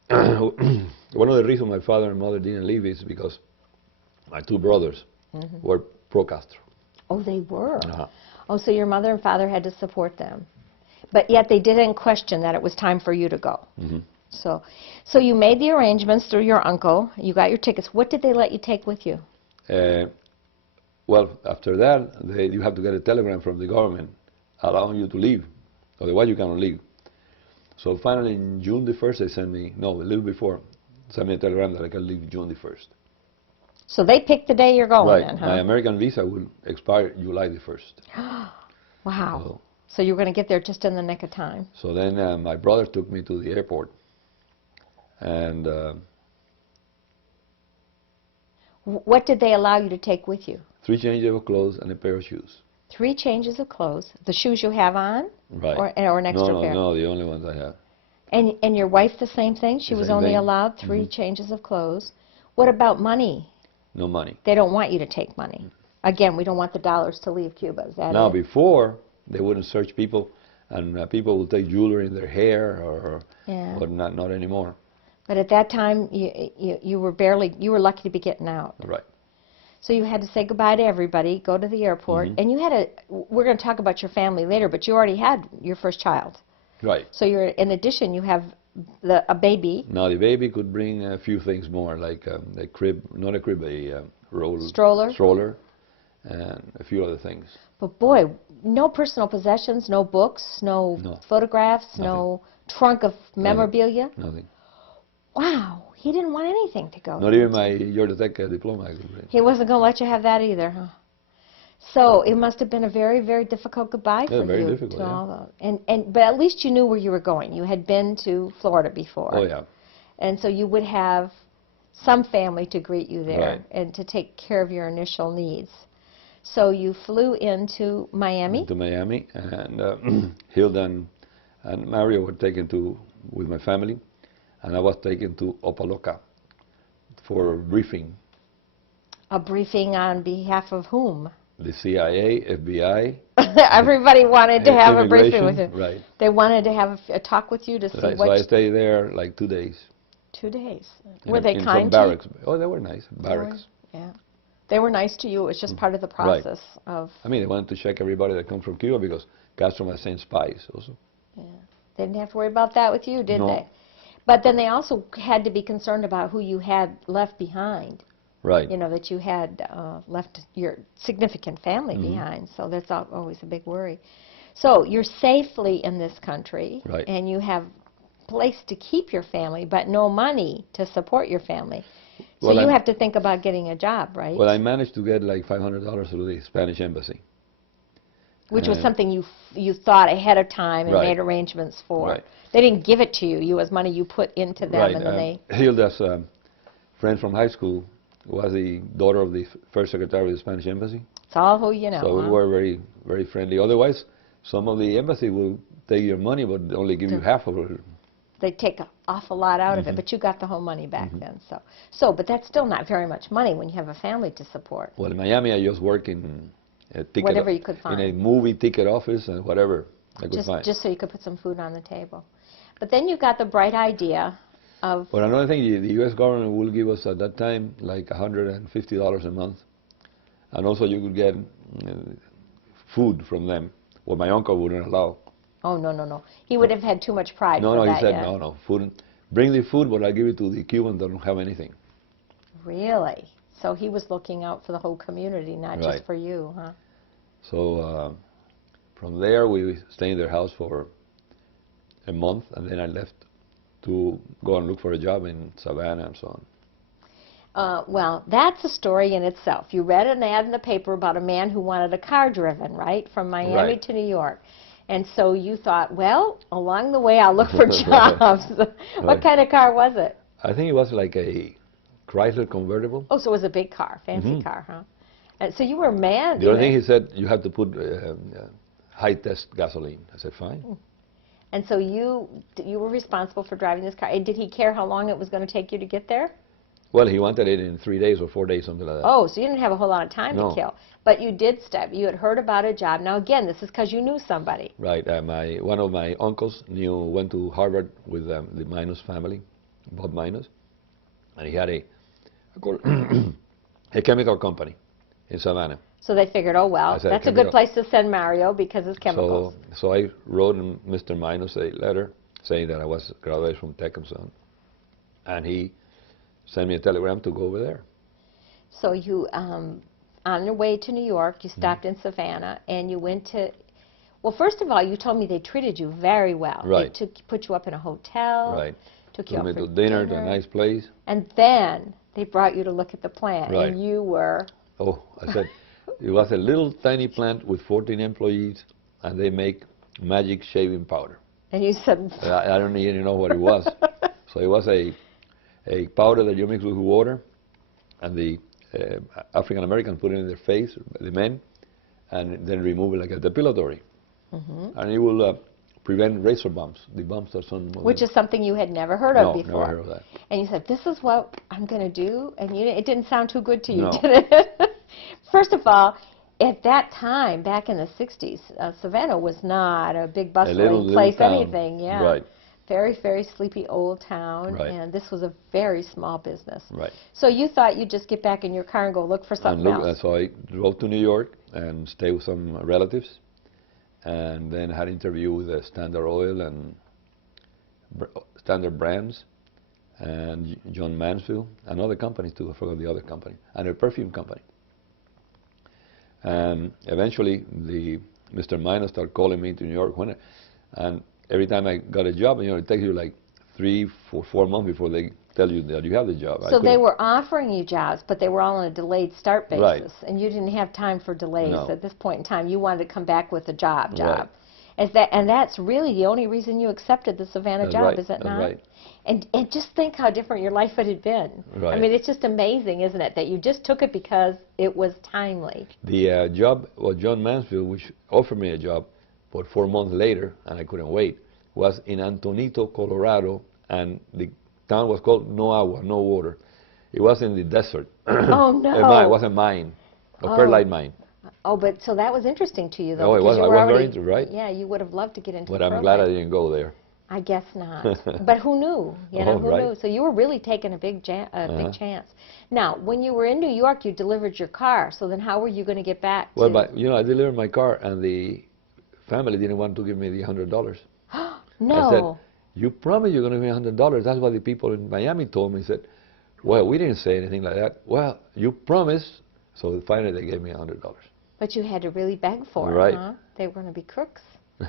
One of the reasons my father and mother didn't leave is because my two brothers were pro-Castro. Oh, they were. Uh-huh. Oh, so your mother and father had to support them, but yet they didn't question that it was time for you to go. So you made the arrangements through your uncle. You got your tickets. What did they let you take with you? Well, after that, you have to get a telegram from the government allowing you to leave. Otherwise, you cannot leave. So finally, in June the 1st, they sent me, no, a little before, sent me a telegram that I can leave June the 1st. So they picked the day you're going Right. then, huh? My American visa will expire July the 1st. Wow. So you were going to get there just in the nick of time. So then my brother took me to the airport, and What did they allow you to take with you? 3 changes of clothes and a pair of shoes. 3 changes of clothes. The shoes you have on? Right. Or an extra pair? No, the only ones I have. And your wife the same thing? She The was same only thing. allowed 3 changes of clothes. What about money? No money. They don't want you to take money. Again, we don't want the dollars to leave Cuba. Is that Now, it? before, they wouldn't search people, and people would take jewelry in their hair, Yeah. but not anymore. But at that time, you were lucky to be getting out. Right. So you had to say goodbye to everybody, go to the airport, and you had we're going to talk about your family later, but you already had your first child. Right. So in addition, you have a baby. Now, the baby could bring a few things more, like a crib, not a crib, a stroller, and a few other things. But boy, no personal possessions, no books, no photographs, no trunk of memorabilia. Nothing. Wow, he didn't want anything to go. Not even my Georgia diploma I could bring. He wasn't going to let you have that either, huh? So it must have been a very, very difficult goodbye for very you. difficult, But at least you knew where you were going. You had been to Florida before. Oh, yeah. And so you would have some family to greet you there Right. and to take care of your initial needs. So you flew into Miami? To Miami, and Hilda and Mario were taken to with my family, and I was taken to Opaloca for a briefing. A briefing on behalf of whom? The CIA, FBI. Everybody wanted to have a briefing with you. Immigration, right. They wanted to have a talk with you to see Right. what... So I stayed there like 2 days. 2 days. in Were a- they in kind some to you? barracks. Oh, they were nice. Barracks. Yeah. They were nice to you. It was just part of the Right. process of... I mean, they wanted to check everybody that comes from Cuba because Castro was sent spies also. Yeah. They didn't have to worry about that with you, did No. they? But then they also had to be concerned about who you had left behind. Right. You know, that you had left your significant family Mhm. behind. So that's always a big worry. So you're safely in this country, Right. and you have place to keep your family, but no money to support your family. So Well, you I'm- have to think about getting a job, right? Well, I managed to get like $500 through the Spanish embassy. Which was and- something you thought ahead of time and Right. made arrangements for. Right. They didn't give it to you. You was money you put into them, Right. and then they... Hilda's friend from high school was the daughter of the first secretary of the Spanish embassy. It's all who you know. So we huh? were very, very friendly. Otherwise, some of the embassy will take your money but only give you half of it. They take an awful lot out Mm-hmm. of it, but you got the whole money back then. But that's still not very much money when you have a family to support. Well, in Miami, I just worked in a ticket, Whatever you could in a find. movie ticket office and whatever I could find. Just so you could put some food on the table. But then you got the bright idea of... But another thing, the U.S. government will give us at that time like $150 a month, and also you could get food from them. Well, my uncle wouldn't allow. Oh, no, no, no. He would have had too much pride No, for no, that, he said, yeah. no, food. Bring the food, but I'll give it to the Cubans that don't have anything. Really? So he was looking out for the whole community, not Right. just for you, huh? So from there, we stayed in their house for a month, and then I left to go and look for a job in Savannah and so on. Well, that's a story in itself. You read an ad in the paper about a man who wanted a car driven, right, from Miami Right. to New York. And so you thought, well, along the way I'll look for jobs. What Right. kind of car was it? I think it was like a Chrysler convertible. Oh, so it was a big car, fancy car, huh? And so you were manned. The only thing he said, you have to put high-test gasoline. I said, fine. And so you were responsible for driving this car. And did he care how long it was going to take you to get there? Well, he wanted it in 3 days or 4 days, something like that. Oh, so you didn't have a whole lot of time No. to kill. But you did step. You had heard about a job. Now, again, this is because you knew somebody. Right. One of my uncles went to Harvard with the Minus family, Bob Minus, and he had a chemical company in Savannah. So they figured, oh, well, I said, that's a chemical- good place to send Mario because it's chemicals. So I wrote him, Mr. Minus a letter saying that I was graduated from Tech and so on, and he sent me a telegram to go over there. So you, on your way to New York, you stopped in Savannah, and you went to, well, first of all, you told me they treated you very well. Right. They put you up in a hotel. Right. Took you Took out me for to dinner at a nice place. And then they brought you to look at the plant, Right. and you were... Oh, I said, it was a little tiny plant with 14 employees, and they make magic shaving powder. And you said... I don't even know what it was. So it was a powder that you mix with water, and the African Americans put it in their face, the men, and then remove it like a depilatory. And it will prevent razor bumps, the bumps that some... Which is something you had never heard of No, before. never heard of that. And you said, this is what I'm going to do? And it didn't sound too good to you, No. did it? First of all, at that time, back in the 60s, Savannah was not a big bustling little place, town. anything. Yeah. Right. Very, very sleepy old town. Right. And this was a very small business. Right. So you thought you'd just get back in your car and go look for something else. So I drove to New York and stayed with some relatives, and then had an interview with Standard Oil and Standard Brands and John Mansfield, another company too, I forgot the other company, and a perfume company. And eventually, Mr. Minor started calling me to New York, and every time I got a job, it takes you like 3 or 4 months before they tell you that you have the job. So they were offering you jobs, but they were all on a delayed start basis. Right. And you didn't have time for delays No. at this point in time. You wanted to come back with a job. Right. And that's really the only reason you accepted the Savannah That's job, right. is it That's not? right. And just think how different your life would have been. I Right. mean, it's just amazing, isn't it, that you just took it because it was timely. The job was John Mansfield, which offered me a job, but 4 months later, and I couldn't wait, was in Antonito, Colorado, and the town was called No Agua, no water. It was in the desert. Oh, A mine, no. it was a mine, a Oh. perlite mine. Oh, but so that was interesting to you, though. Oh, it because was. you I were was already, very interested, right? Yeah, you would have loved to get into But the I'm glad I perlite. didn't go there. I guess not. But who knew? You know, Oh, who right. knew? So you were really taking a big chance. Now, when you were in New York, you delivered your car. So then how were you going to get back Well, to... but, I delivered my car, and the family didn't want to give me the $100. No. I said, you promised you're going to give me $100. That's what the people in Miami told me. I said, well, we didn't say anything like that. Well, you promised. So finally they gave me $100. But you had to really beg for Right. it, huh? They were going to be crooks.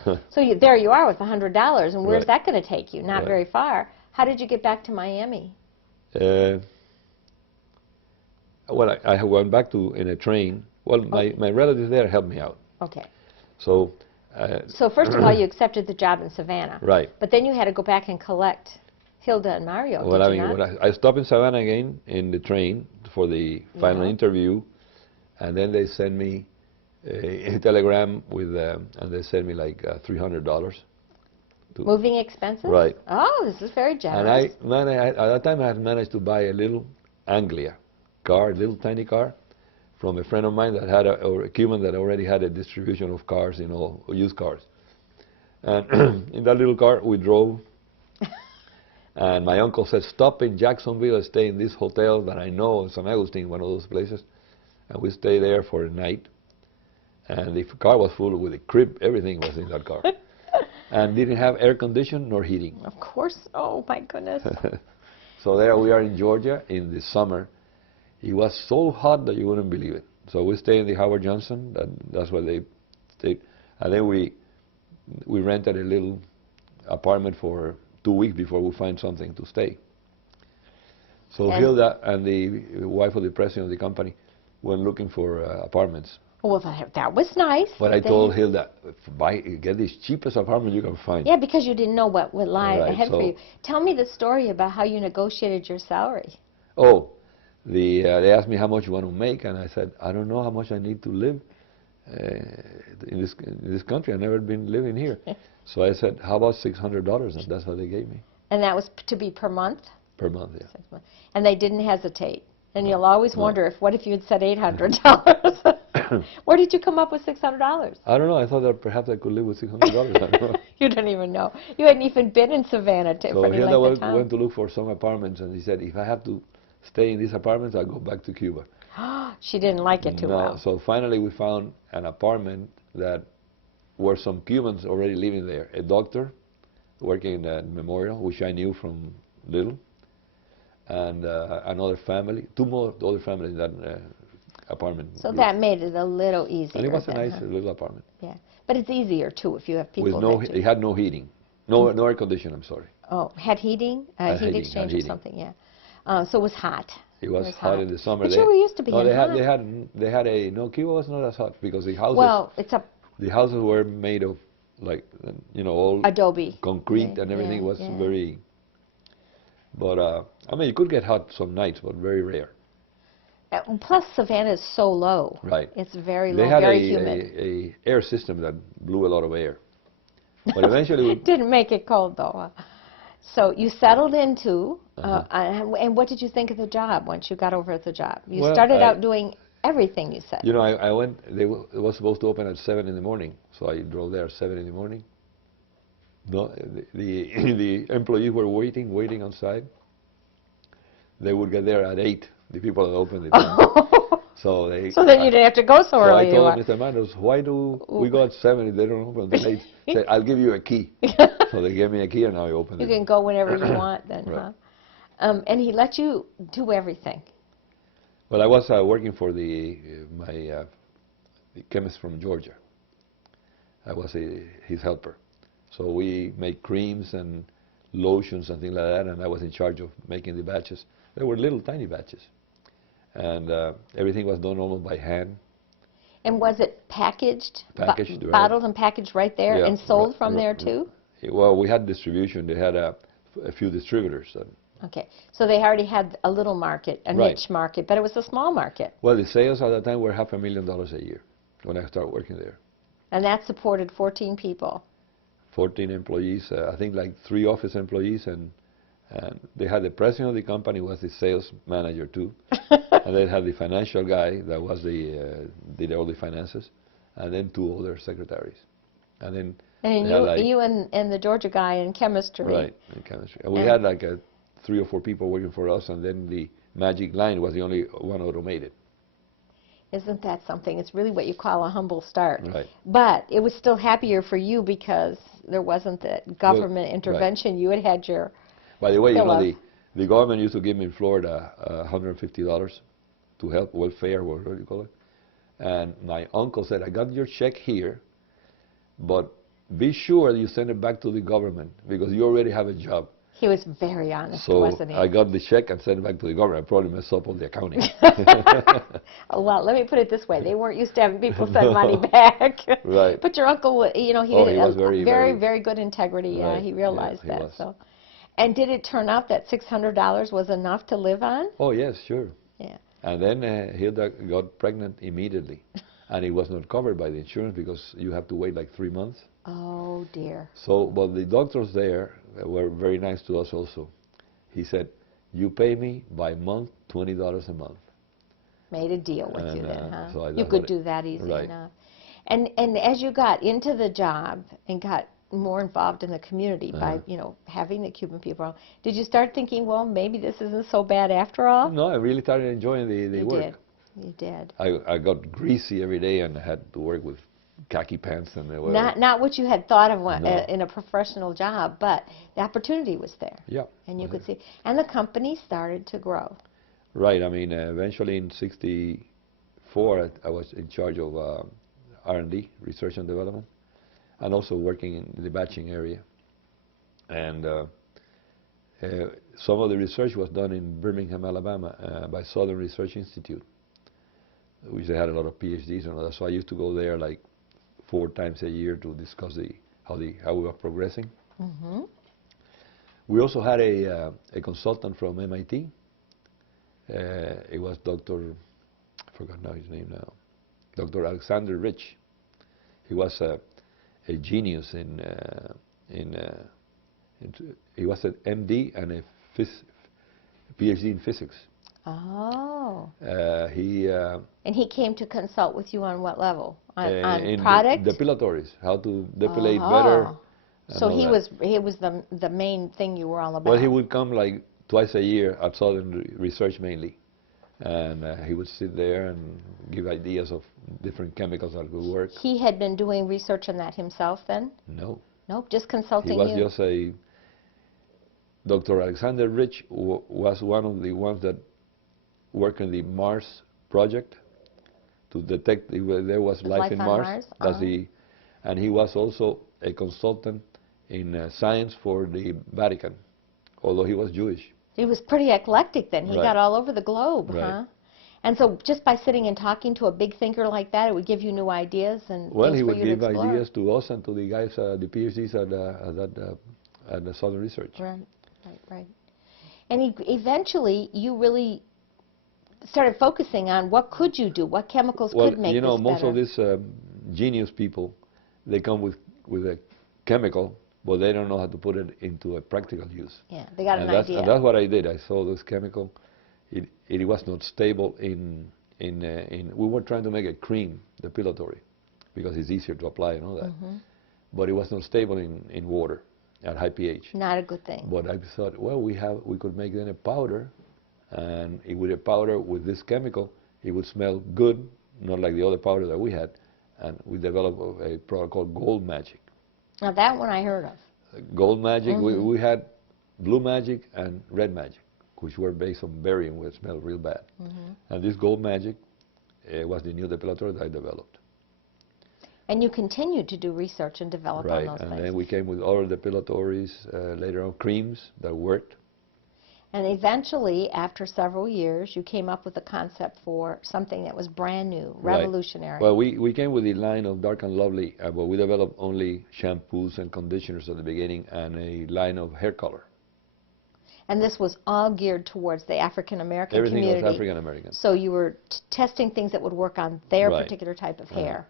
So there you are with $100, and where's Right. that going to take you? Not Right. very far. How did you get back to Miami? Well, I went back in a train. Well, my relatives there helped me out. Okay. So, So first of all, you accepted the job in Savannah. right. But then you had to go back and collect Hilda and Mario, Well, did I you mean, not? when I stopped in Savannah again in the train for the final Yeah. interview, and then they sent me a telegram with, and they sent me like $300. Moving expenses? Right. Oh, this is very And generous. at that time, I had managed to buy a little Anglia car, a little tiny car, from a friend of mine that had or a Cuban that already had a distribution of cars, used cars. And in that little car, we drove. And my uncle said, stop in Jacksonville, stay in this hotel that I know in San Agustin, one of those places. And we stayed there for a night. And the car was full with a crib, everything was in that car. And didn't have air conditioning nor heating. Of course. Oh, my goodness. So there we are in Georgia in the summer. It was so hot that you wouldn't believe it. So we stayed in the Howard Johnson. That's where they stayed. And then we rented a little apartment for 2 weeks before we find something to stay. So And- Hilda and the wife of the president of the company went looking for apartments. Well, that was nice. But I They- told Hilda, get the cheapest apartment you can find. Yeah, because you didn't know what would lie Right, ahead for so- you. Tell me the story about how you negotiated your salary. Oh, they asked me how much you want to make, and I said, I don't know how much I need to live in this country. I've never been living here. So I said, how about $600? And that's what they gave me And that was to be per month? per month. Yeah. 6 months. And they didn't hesitate. And you'll always No. wonder, what if you had said $800? Where did you come up with $600? I don't know. I thought that perhaps I could live with $600. I don't know. You don't even know. You hadn't even been in Savannah for So any Hilda length of time. went to look for some apartments, and he said, if I have to stay in these apartments, I'll go back to Cuba. She didn't like it too No, well. so finally we found an apartment that were some Cubans already living there. A doctor working at Memorial, which I knew from little, and another family, two more other families in that apartment. So group. that made it a little easier. And it was a then, nice huh? little apartment. Yeah, but it's easier too if you have people With no, that it had no heating, no air conditioning. I'm sorry. Oh, had heating, Had heat heating, exchange had or heating. something. Yeah. So it was hot. It was hot in the summer. But you were used to being no, they hot. had a no. Cuba was not as hot because the houses. Well, it's a The houses were made of like all adobe. concrete Yeah, and everything yeah, was yeah. very. But I mean, you could get hot some nights, but very rare. Plus, Savannah is so low. Right. It's very They low, had very humid. a air system that blew a lot of air. But eventually, we, Didn't make it cold though. So you settled into, Uh-huh. and what did you think of the job once you got over at the job? You Well, started I- out doing everything, you said. I went. It was supposed to open at 7 in the morning, so I drove there at 7 in the morning. No, the employees were waiting outside. They would get there at 8. The people that opened it. So they. So then you didn't have to go so So early. I told Mr. Manos, why do we go at 7 if they don't open until 8? He said, I'll give you a key. So they gave me a key and I opened You it. can go whenever you want then, Right. huh? And he let you do everything. Well, I was working for the chemist from Georgia. I was his helper. So we make creams and lotions and things like that, and I was in charge of making the batches. They were little tiny batches. And everything was done almost by hand. And was it packaged, Packaged, right. bottled and packaged right there, Yeah, and sold right, from there too? Well, we had distribution. They had a few distributors. Okay, so they already had a little market, a Right. niche market, but it was a small market. Well, the sales at the time were $500,000 a year when I started working there. And that supported 14 people. 14 employees, I think like 3 office employees, and they had the president of the company was the sales manager too, and they had the financial guy that was did all the finances, and then 2 other secretaries, and then And they had like, you and the Georgia guy in chemistry. right, in chemistry, and we had like 3 or 4 people working for us, and then the magic line was the only one automated. Isn't that something? It's really what you call a humble start. Right. But it was still happier for you because there wasn't the government intervention. Right. You had your By the way, you fill know, of- the government used to give me in Florida $150 to help welfare, what do you call it? And my uncle said, I got your check here, but be sure you send it back to the government because you already have a job. He was very honest, So wasn't he? I got the check and sent it back to the government. I probably messed up on the accounting. Well, let me put it this way. They weren't used to having people send No. money back. Right. But your uncle, you know, he Oh, did he was very- very good integrity. Right. He realized Yeah, he that. was. So, and did it turn out that $600 was enough to live on? Oh, yes, sure. Yeah. And then Hilda got pregnant immediately. And it was not covered by the insurance because you have to wait like 3 months. Oh, dear. So, but the doctors there were very nice to us also. He said, you pay me by month, $20 a month. Made a deal with you And, then, huh? so I You got could it. do that easy Right. enough. And as you got into the job and got more involved in the community by, you know, having the Cuban people, did you start thinking, well, maybe this isn't so bad after all? No, I really started enjoying the You work. did. You did. I got greasy every day and I had to work with khaki pants and Not what you had thought of No. in a professional job, but the opportunity was there. Yeah. And you could see. And the company started to grow. Right. I mean, eventually in '64, I was in charge of R&D, research and development, and also working in the batching area. And some of the research was done in Birmingham, Alabama, by Southern Research Institute, which they had a lot of PhDs and all that. So I used to go there like 4 times a year to discuss how we were progressing. Mm-hmm. We also had a consultant from MIT. It was Dr. I forgot now his name now. Dr. Alexander Rich. He was a genius he was an MD and a PhD in physics. Oh. And he came to consult with you on what level? On in product? depilatories, how to depilate Oh. better. So he was the main thing you were all about. Well, he would come like twice a year at Southern Research mainly. And he would sit there and give ideas of different chemicals that would work. He had been doing research on that himself then? No. Nope, just consulting He was you? just Dr. Alexander Rich was one of the ones that worked on the Mars project to detect if there was life in on Mars. Mars? That's and he was also a consultant in science for the Vatican, although he was Jewish. He was pretty eclectic then. He Right. got all over the globe, Right. huh? And so just by sitting and talking to a big thinker like that, it would give you new ideas and Well, things he for would you to give explore. ideas to us and to the guys, the PhDs at the Southern Research. Right. And eventually, you really started focusing on what could you do, what chemicals Well, could make you know, this most better. of these genius people, they come with a chemical, but they don't know how to put it into a practical use. Yeah, they got an idea. And that's what I did. I saw this chemical. It was not stable we were trying to make a cream depilatory because it's easier to apply and all that. But it was not stable in water at high pH. Not a good thing. But I thought, well, we could make then a powder, and with a powder with this chemical, it would smell good, not like the other powder that we had. And we developed a product called Gold Magic. Now that one I heard of. Gold Magic, we had Blue Magic and Red Magic, which were based on barium, which smelled real bad. And this Gold Magic was the new depilator that I developed. And you continued to do research and develop on those And things. then we came with other depilatories, later on creams that worked. And eventually, after several years, you came up with a concept for something that was brand new, revolutionary. Right. Well, we came with the line of Dark and Lovely, but we developed only shampoos and conditioners at the beginning and a line of hair color. And this was all geared towards the African American community. Everything was African American. So you were testing things that would work on their particular type of hair.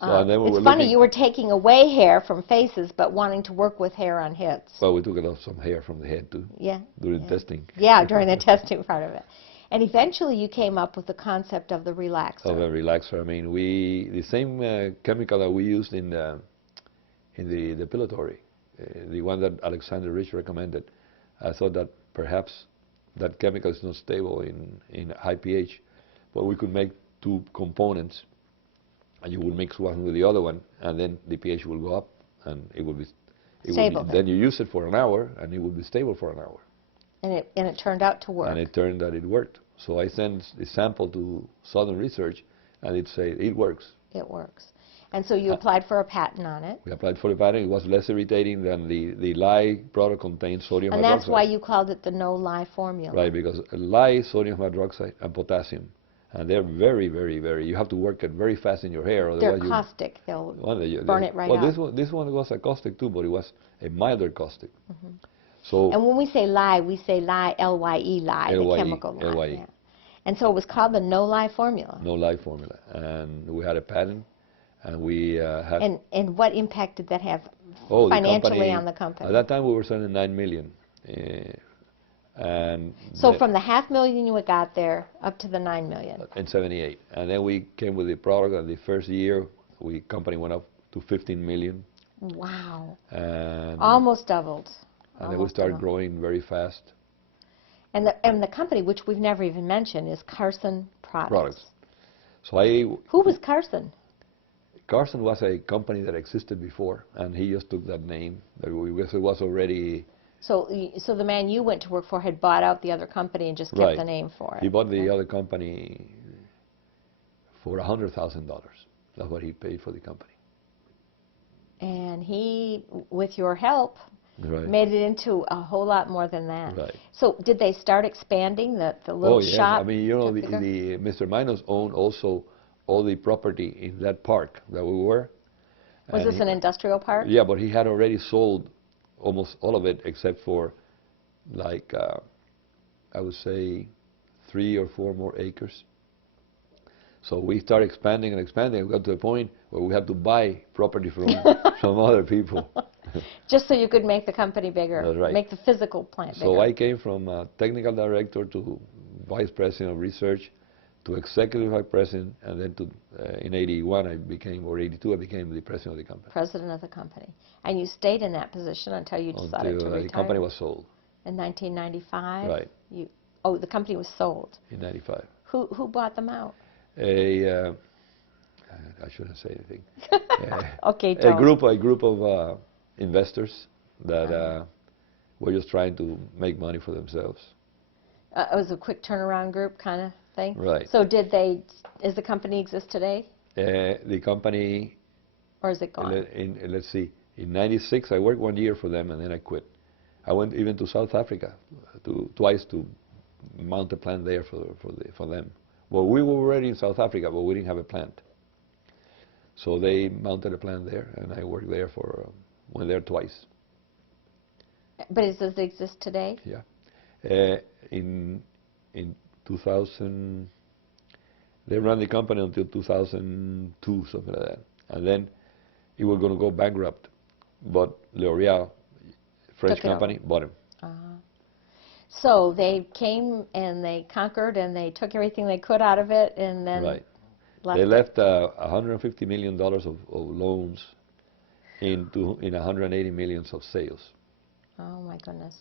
So and then we it's funny, you were taking away hair from faces, but wanting to work with hair on heads. Well, we took off some hair from the head too. Yeah. During testing. Yeah, during the testing part of it. And eventually you came up with the concept of the relaxer. Of a relaxer. I mean, the same chemical that we used in the depilatory, the one that Alexander Rich recommended, I thought that perhaps that chemical is not stable in high pH, but we could make two components, and you will mix one with the other one, and then the pH will go up, and it will be stable. Then you use it for an hour, and it will be stable for an hour. And it turned out to work. And it turned out it worked. So I sent the sample to Southern Research, and it said it works. It works. And so you applied for a patent on it. We applied for a patent. It was less irritating than the lye product contains sodium hydroxide. And that's why you called it the no-lye formula. Right, because lye, sodium hydroxide, and potassium. And they're very, very, very, you have to work it very fast in your hair. They're caustic. They'll burn it right out. This one was a caustic too, but it was a milder caustic. So and when we say lye, L-Y-E, lye, the chemical lye. L-Y-E. Yeah. And so it was called the no-lye formula. No-lye formula. And we had a patent, and we had... And what impact did that have financially on the company? At that time, we were selling $9 million. And so from the $500,000 you got there up to the $9 million. In '78. And then we came with the product, and the first year, the company went up to $15 million. Wow. And almost doubled. And then we started growing very fast. And the company, which we've never even mentioned, is Carson Products. So Who was Carson? Carson was a company that existed before, and he just took that name. It was already... So the man you went to work for had bought out the other company and just kept the name for it. He bought the other company for $100,000. That's what he paid for the company. And he, with your help, made it into a whole lot more than that. Right. So did they start expanding the little shop? I mean, you know, Mr. Minos owned also all the property in that park that we were. Was this an industrial park? Yeah, but he had already sold almost all of it except for, like, I would say 3 or 4 more acres. So we started expanding and expanding. We got to a point where we had to buy property from other people. Just so you could make the company bigger. That's right. Make the physical plant bigger. So I came from technical director to vice president of research to executive vice president, and then to in '81 I became, or '82 I became the president of the company. President of the company. And you stayed in that position until you decided to retire? The company was sold. In 1995? Right. The company was sold. In '95. Who bought them out? I shouldn't say anything. Okay, a group of investors that were just trying to make money for themselves. It was a quick turnaround group kind of thing? Right. So does the company exist today? The company... Or is it gone? Let's see. In '96 I worked 1 year for them, and then I quit. I went even to South Africa twice to mount a plant there for them. Well, we were already in South Africa, but we didn't have a plant. So they mounted a plant there, and I worked there went there twice. But does it exist today? Yeah. In 2000, they ran the company until 2002, something like that. And then it was going to go bankrupt, but L'Oreal, French company, bought him. So they came and they conquered and they took everything they could out of it, and then they left $150 million of loans in 180 million of sales. Oh my goodness.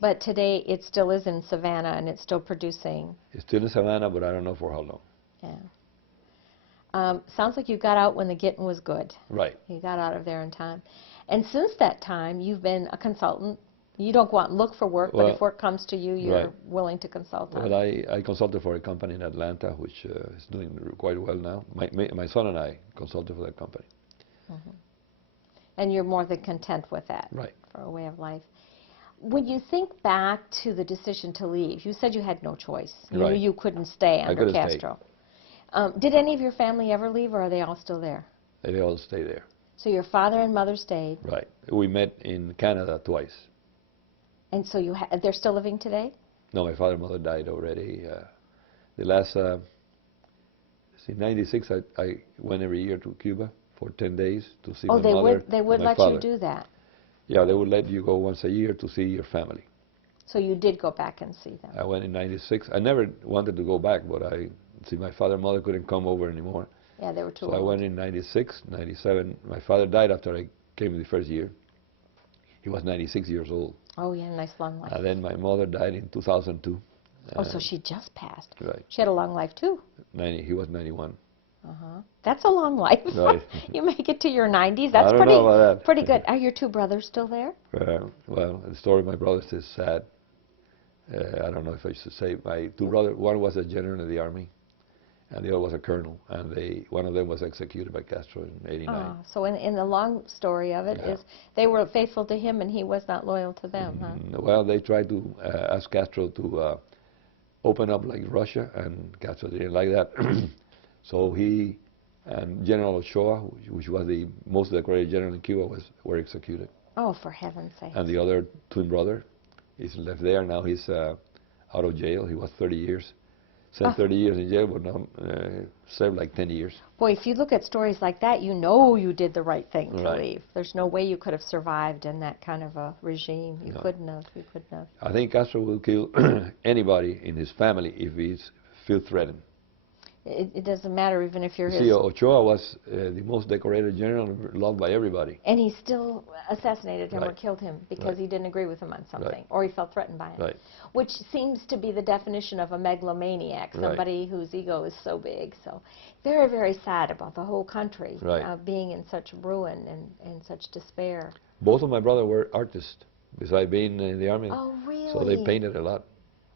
But today it still is in Savannah and it's still producing. It's still in Savannah, but I don't know for how long. Yeah. Sounds like you got out when the getting was good. Right. You got out of there in time. And since that time, you've been a consultant. You don't go out and look for work, but if work comes to you, you're willing to consult on it. I consulted for a company in Atlanta, which is doing quite well now. My son and I consulted for that company. And you're more than content with that for a way of life. When you think back to the decision to leave, you said you had no choice. You Right. knew you couldn't stay I under couldn't stay. Castro. Did any of your family ever leave, or are they all still there? They all stay there. So your father and mother stayed, Right. We met in Canada twice. and so they're still living today? No, my father and mother died already. The last, in '96, I went every year to Cuba for 10 days to see Oh, my mother they would and my let father. you do that. Yeah, they would let you go once a year to see your family. So you did go back and see them. I went in '96. I never wanted to go back, but my father and mother couldn't come over anymore. Yeah, they were too So old. I went in '96, '97. My father died after I came the first year. He was 96 years old. Oh, yeah, nice long life. And then my mother died in 2002. Oh, so she just passed. Right. She had a long life, too. He was 91. That's a long life. Right. You make it to your 90s. I That's don't know about that. pretty good. Are your two brothers still there? Well, the story of my brothers is sad. I don't know if I should say. My two brothers, one was a general in the army, and the other was a colonel. And one of them was executed by Castro in '89. Oh, so in the long story of it Yeah. is they were faithful to him and he was not loyal to them, huh? Well, they tried to ask Castro to open up like Russia, and Castro didn't like that. So he and General Ochoa, which was the most decorated general in Cuba, were executed. Oh, for heaven's sake. And the other twin brother is left there. Now he's out of jail. He was 30 years. Spent 30 years in jail, but now served like 10 years. Boy, if you look at stories like that, you know you did the right thing to Right. leave. There's no way you could have survived in that kind of a regime. You No. couldn't have. You couldn't have. I think Castro will kill anybody in his family if he feels threatened. It doesn't matter even if you're You his... see, Ochoa was the most decorated general, loved by everybody. And he still assassinated him or Right. killed him because Right. he didn't agree with him on something, Right. or he felt threatened by it. Right. Which seems to be the definition of a megalomaniac, Right. somebody whose ego is so big. So very, very sad about the whole country Right. being in such ruin and such despair. Both of my brothers were artists, besides being in the army. Oh, really? So they painted a lot.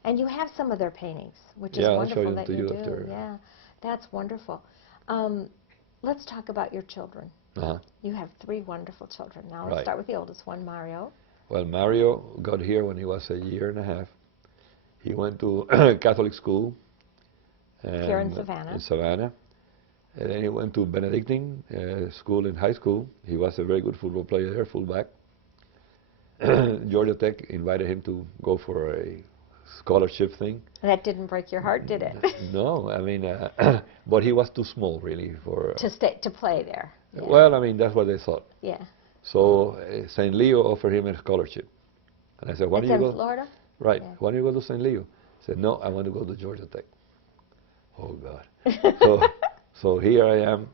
And you have some of their paintings, which is Yeah, I'll show wonderful them that to you you do. after. Yeah, that's wonderful. Let's talk about your children. Uh-huh. You have 3 wonderful children. Now let's Right. start with the oldest one, Mario. Well, Mario got here when he was a year and a half. He went to Catholic school. Here in Savannah. In Savannah. And then he went to Benedictine school in high school. He was a very good football player there, fullback. Georgia Tech invited him to go for a scholarship thing. That didn't break your heart, did it? No, I mean, but he was too small really for... to play there. Yeah. Well, I mean, that's what they thought. Yeah. So St. Leo offered him a scholarship. And I said, why It's don't you in go? Florida? Right. Yeah. Why don't you go to St. Leo? He said, no, I want to go to Georgia Tech. Oh, God. So here I am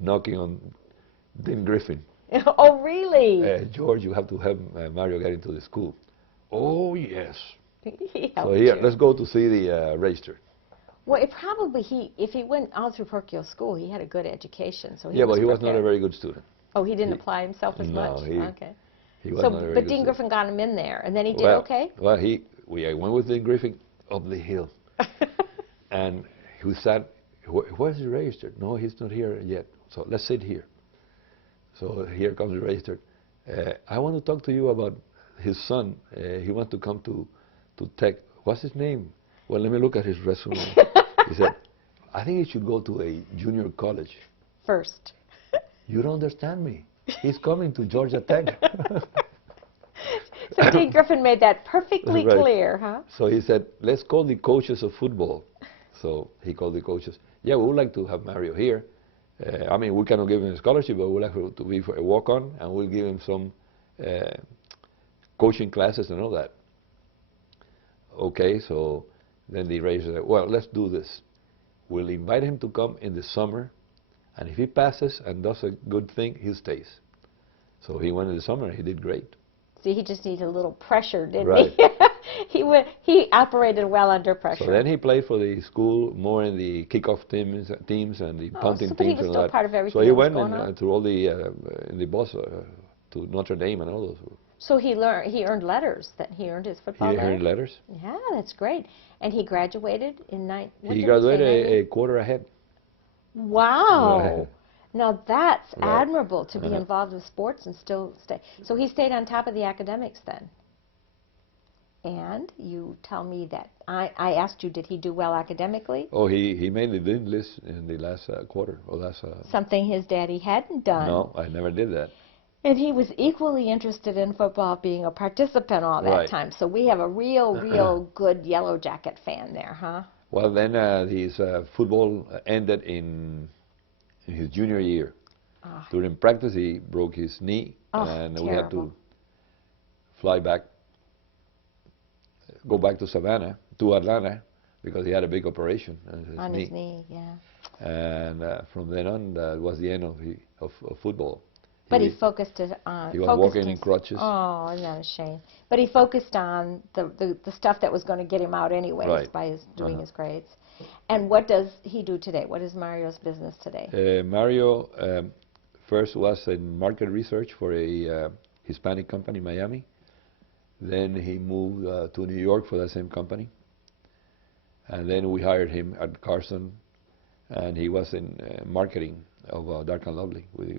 knocking on Dean Griffin. Oh, really? George, you have to help Mario get into the school. Oh, yes. He So helped here, you. let's go to see the register. Well, if he went all through parochial school, he had a good education, so he Yeah, was but he was not a prepared. very good student. Oh, he didn't he- apply himself as no, much? he- Okay. He was So, not a very but good Dean student. Griffin got him in there, and then he did Well, okay? Well, I went with Dean Griffin up the hill. And he said, where's the register? No, he's not here yet. So let's sit here. So here comes the register. I want to talk to you about his son. He wants to come to Tech. What's his name? Well, let me look at his resume. He said, I think he should go to a junior college. First. You don't understand me. He's coming to Georgia Tech. So Dean Griffin made that perfectly Right. clear, huh? So he said, let's call the coaches of football. So he called the coaches. Yeah, we would like to have Mario here. I mean, we cannot give him a scholarship, but we'd like him to be for a walk-on, and we'll give him some coaching classes and all that. Okay, so then the raisers said, well, let's do this. We'll invite him to come in the summer, and if he passes and does a good thing, he stays. So he went in the summer, and he did great. See, he just needed a little pressure, didn't Right. he? He operated well under pressure. So then he played for the school more in the kickoff teams and the punting so but he teams was and still that. part of everything So he that was went going on? to all the in the bus to Notre Dame and all those. So he earned letters. That he earned his football He letters. earned letters. Yeah, that's great. And he graduated in He graduated a quarter ahead. Wow. Right. Now that's Right. admirable to be Uh-huh. involved with sports and still stay. So he stayed on top of the academics then. And you tell me that I asked you, did he do well academically? Oh, he made the dean list in the last quarter, or last... Something his daddy hadn't done. No, I never did that. And he was equally interested in football, being a participant all that Right. time. So we have a real good Yellow Jacket fan there, huh? Well, then his football ended in his junior year. Oh, During practice, he broke his knee, and terrible. we had to fly back, go back to Atlanta, because he had a big operation on his knee. Yeah. And from then on, that was the end of football. But he focused it on... He was walking in crutches. Oh, isn't that a shame? But he focused on the stuff that was going to get him out anyways, Right. by doing his grades. And what does he do today? What is Mario's business today? Mario first was in market research for a Hispanic company in Miami. Then he moved to New York for that same company. And then we hired him at Carson, and he was in marketing of Dark and Lovely, with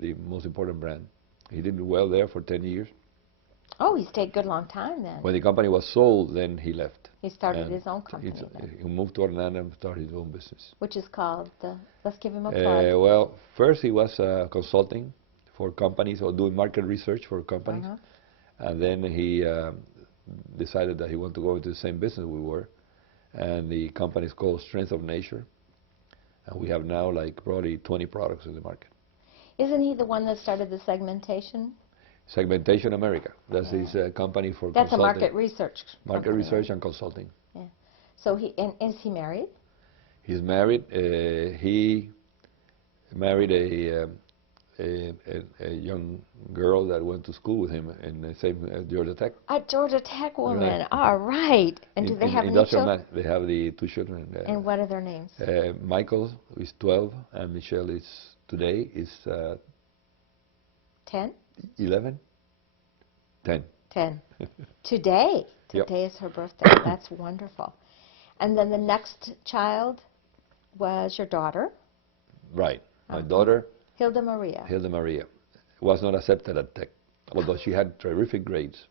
the most important brand. He did well there for 10 years. Oh, he stayed a good long time then. When the company was sold, then he left. He started his own company then. He moved to Orlando and started his own business. Which is called let's give him a plug. Well, first he was consulting for companies or doing market research for companies. And then he decided that he wanted to go into the same business we were. And the company is called Strength of Nature. And we have now like probably 20 products in the market. Isn't he the one that started the segmentation? Segmentation America. That's his company for That's consulting. a market research Market company, research right? and consulting. Yeah. So is he married? He's married. He married a young girl that went to school with him in the same Georgia Tech. A Georgia Tech woman. Right. All right. And do they have any children? They have the two children. And what are their names? Michael is 12, and Michelle is today is 10? 11? 10. 10. Today. Yep. Today is her birthday. That's wonderful. And then the next child was your daughter? Right. My daughter, Hilda Maria. Hilda Maria, was not accepted at Tech, although she had terrific grades.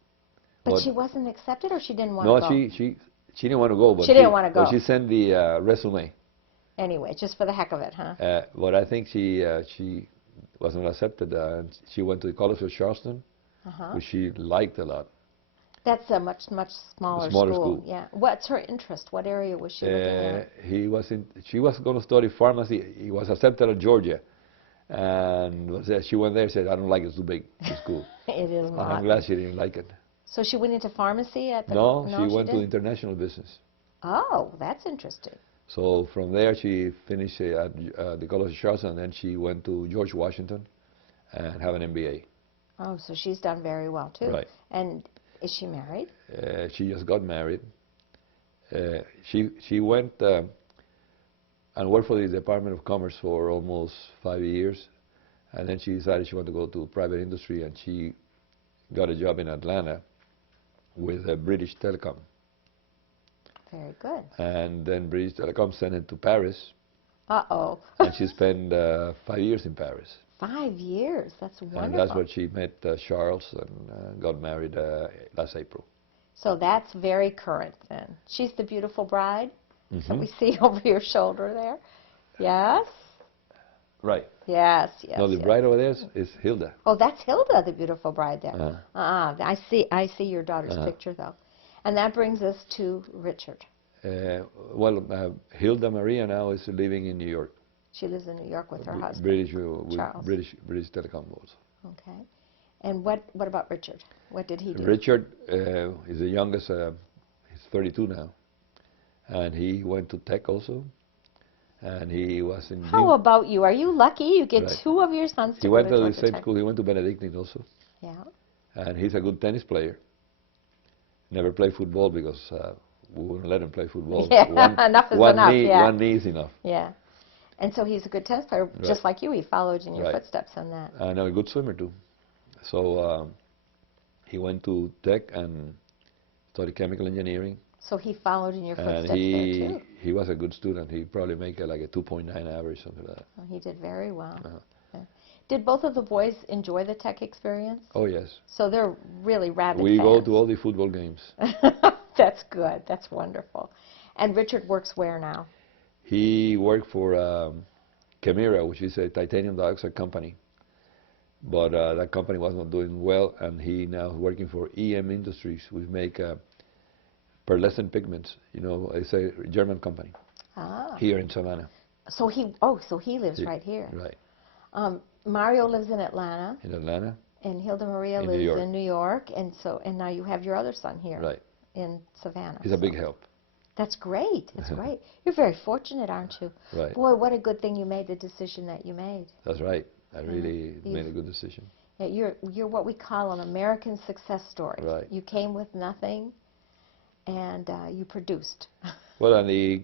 But she wasn't accepted, or she didn't want no, to go? No, she didn't want to go. But she didn't want to go. But she sent the resume. Anyway, just for the heck of it, huh? But I think she wasn't accepted. She went to the College of Charleston, which she liked a lot. That's a much smaller school. Yeah. What's her interest? What area was she looking at? She was going to study pharmacy. He was accepted at Georgia, and she went there and said, "I don't like it. It's too big, the school." It is not. I'm glad she didn't like it. So she went into pharmacy at the... No, she went to international business. Oh, that's interesting. So from there she finished at the College of Charleston, and then she went to George Washington and have an MBA. Oh, so she's done very well too. Right. And is she married? She just got married. She went and worked for the Department of Commerce for almost 5 years, and then she decided she wanted to go to private industry, and she got a job in Atlanta with British Telecom. Very good. And then British Telecom sent her to Paris. Uh-oh. And she spent 5 years in Paris. 5 years? That's wonderful. And that's where she met Charles and got married last April. So that's very current then. She's the beautiful bride that we see over your shoulder there? Yes? Right. Yes, yes. No, the bride over there is Hilda. Oh, that's Hilda, the beautiful bride there. I see your daughter's picture though. And that brings us to Richard. Hilda Maria now is living in New York. She lives in New York with her husband, Charles. British Telecom also. Okay. And what about Richard? What did he do? Richard is the youngest. He's 32 now. And he went to Tech also. And he was in... How about you? Are you lucky? You get two of your sons to go to Georgia Tech. He went to the same school. He went to Benedictine also. Yeah. And he's a good tennis player. Never played football because we wouldn't let him play football. Yeah, enough is enough. One knee is enough. Yeah. And so he's a good tennis player, just like you. He followed in your footsteps on that. And a good swimmer too. So he went to Tech and studied chemical engineering. So he followed in your footsteps there too. He was a good student. He probably made like a 2.9 average, something like that. Well, he did very well. Yeah. Did both of the boys enjoy the tech experience? Oh, yes. So they're really rabid We fans. go to all the football games. That's good. That's wonderful. And Richard works where now? He worked for Chemera, which is a titanium dioxide company. But that company was not doing well, and he now is working for EM Industries, which make pearlescent pigments. You know, it's a German company here in Savannah. So he lives right here. Right. Mario lives in Atlanta. In Atlanta. And Hilda Maria In lives New York. in New York, and now you have your other son here. Right. In Savannah. He's a big help. That's great. That's great. You're very fortunate, aren't you? Right. Boy, what a good thing you made the decision that you made. That's right. I really made a good decision. Yeah, you're what we call an American success story. Right. You came with nothing, and you produced. Well, and the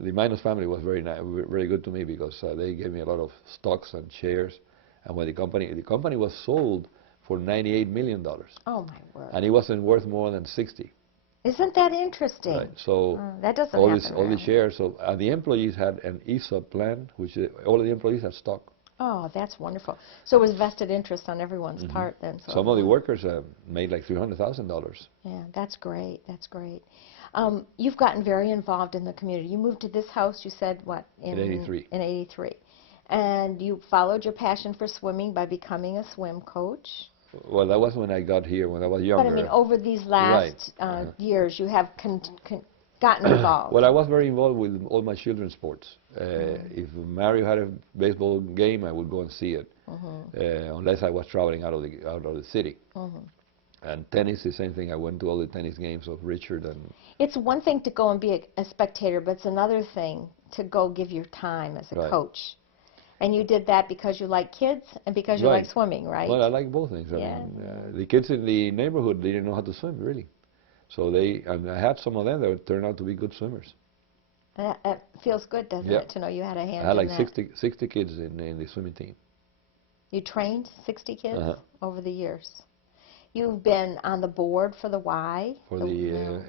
Minos family was very good to me because they gave me a lot of stocks and shares, and when the company was sold for $98 million. Oh my word! And it wasn't worth more than 60. Isn't that interesting? Right. So that doesn't all happen the shares. So the employees had an ESOP plan, which all of the employees had stock. Oh, that's wonderful. So it was vested interest on everyone's part then. So some of the workers made like $300,000. Yeah, that's great. That's great. You've gotten very involved in the community. You moved to this house, you said, what? In 83. In 83. And you followed your passion for swimming by becoming a swim coach. Well, that was when I got here, when I was younger. But I mean, over these last years, you have gotten involved. Well, I was very involved with all my children's sports. If Mario had a baseball game, I would go and see it, unless I was traveling out of the city. And tennis, the same thing. I went to all the tennis games of Richard and. It's one thing to go and be a spectator, but it's another thing to go give your time as a coach. And you did that because you like kids and because you like swimming, right? Well, I like both things. I mean, the kids in the neighborhood, they didn't know how to swim, really. So and I had some of them that turned out to be good swimmers. It feels good, doesn't it, to know you had a hand in that? I had like 60 kids in the swimming team. You trained 60 kids over the years. You've been on the board for the Y. For the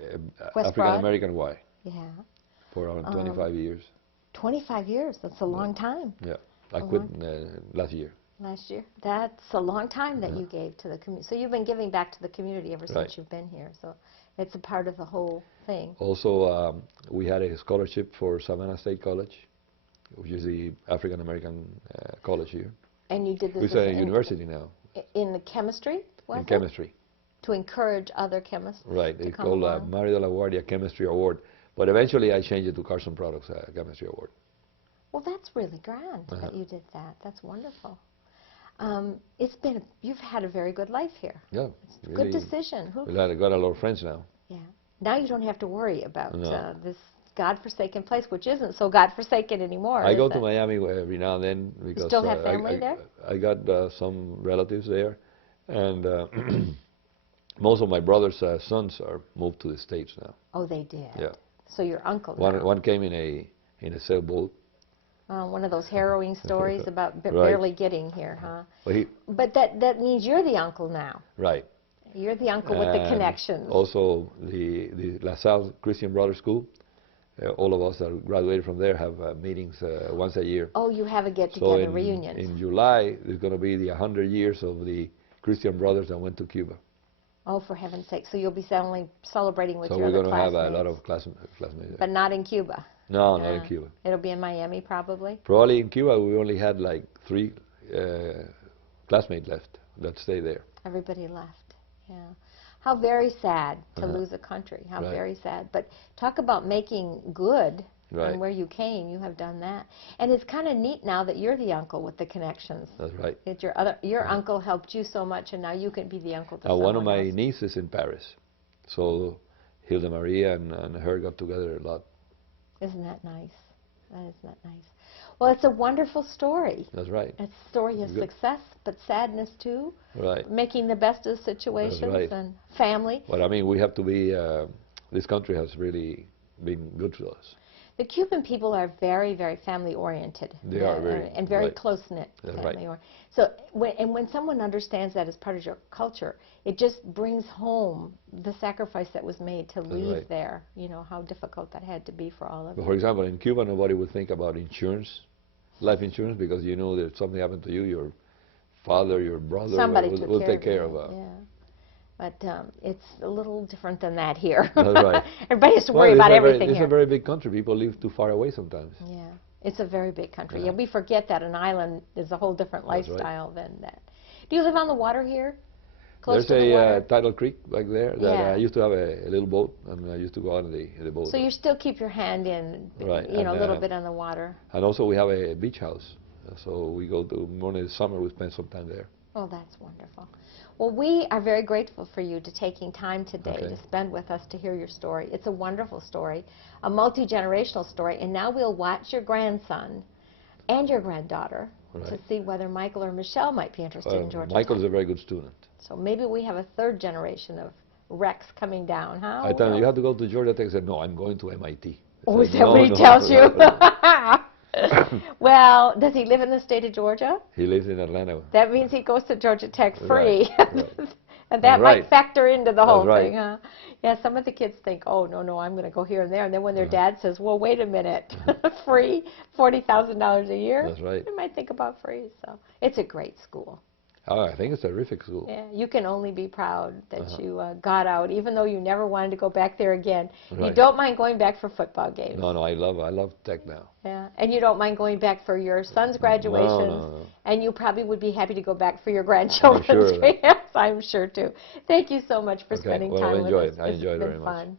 African American Y. Yeah. For around 25 years. 25 years, that's a long time. Yeah, I quit last year. Last year? That's a long time that you gave to the community. So you've been giving back to the community ever since you've been here. So it's a part of the whole thing. Also, we had a scholarship for Savannah State College, which is the African American college here. And you did this It's a university now. In the chemistry? In chemistry. To encourage other chemists. Right. It's called Mario de la Guardia Chemistry Award. But eventually I changed it to Carson Products Chemistry Award. Well, that's really grand that you did that. That's wonderful. You've had a very good life here. Yeah. It's a good decision. I got a lot of friends now. Yeah. Now you don't have to worry about this godforsaken place, which isn't so godforsaken anymore. I go to Miami every now and then because you still have family there? I got some relatives there, and most of my brother's sons are moved to the States now. Oh, they did. Yeah. So your uncle. One came in a sailboat. One of those harrowing stories about barely getting here, huh? But that means you're the uncle now. Right. You're the uncle with the connections. Also, the La Salle Christian Brothers School. All of us that graduated from there have meetings once a year. Oh, you have a get-together reunion. In July, there's going to be the 100 years of the Christian Brothers that went to Cuba. Oh, for heaven's sake. So you'll be celebrating with your other classmates. So we're going to have a lot of classmates there. But not in Cuba? No, not in Cuba. It'll be in Miami, probably? Probably in Cuba, we only had like 3 classmates left that stay there. Everybody left, yeah. How very sad to lose a country. How very sad. But talk about making good on where you came. You have done that. And it's kind of neat now that you're the uncle with the connections. That's right. Your uncle helped you so much, and now you can be the uncle to someone one of my else. nieces in Paris. So Hilda Maria and her got together a lot. Isn't that nice? Isn't that nice? Well, it's a wonderful story. That's right. It's a story of success, but sadness too. Right. Making the best of situations and family. But I mean, we have to be, this country has really been good to us. The Cuban people are very, very family-oriented. They are very. And very close-knit family-oriented. So when someone understands that as part of your culture, it just brings home the sacrifice that was made to leave there. You know, how difficult that had to be for all of you. For example, in Cuba, nobody would think about insurance, life insurance, because you know that if something happened to you, father, your brother Somebody will, took will care take of care you, of yeah. But it's a little different than that here. That's right. Everybody has to Well, worry about everything it's here. a very big country. People live too far away sometimes. Yeah, it's a very big country. Yeah. Yeah, we forget that an island is a whole different That's right. lifestyle than that. Do you live on the water here? Close There's to the water? tidal creek back there that Yeah. I used to have a little boat, and I used to go out in the boat. So you still keep your hand in, Right, you know, a and, little bit on the water. And also we have a beach house, so we go to morning summer. We spend some time there. Oh, that's wonderful. Well, we are very grateful for you to taking time today Okay. to spend with us to hear your story. It's a wonderful story, a multi-generational story, and now we'll watch your grandson and your granddaughter to Right. see whether Michael or Michelle might be interested in Georgia Michael's Tech. a very good student. So maybe we have a third generation of Rex coming down, huh? I tell him, you have to go to Georgia Tech. He said, no, I'm going to MIT. Oh, I is said, that what "No, he no, tells you? no." Well, does he live in the state of Georgia? He lives in Atlanta. That means he goes to Georgia Tech Right, free. right. And that That's might right. factor into the whole That's right. thing, huh? Yeah, some of the kids think, oh, no, I'm going to go here and there. And then when their Uh-huh. dad says, well, wait a minute, free, $40,000 a year? That's right. They might think about free. So it's a great school. Oh, I think it's a terrific school. Yeah, you can only be proud that Uh-huh. you got out, even though you never wanted to go back there again. You Right. don't mind going back for football games. No, I love Tech now. Yeah, and you don't mind going back for your son's graduations, No. and you probably would be happy to go back for your grandchildren's sure of that. yes, I'm sure too. Thank you so much for Okay, spending well, time I enjoyed with us. it. I enjoyed it It's very been much. fun.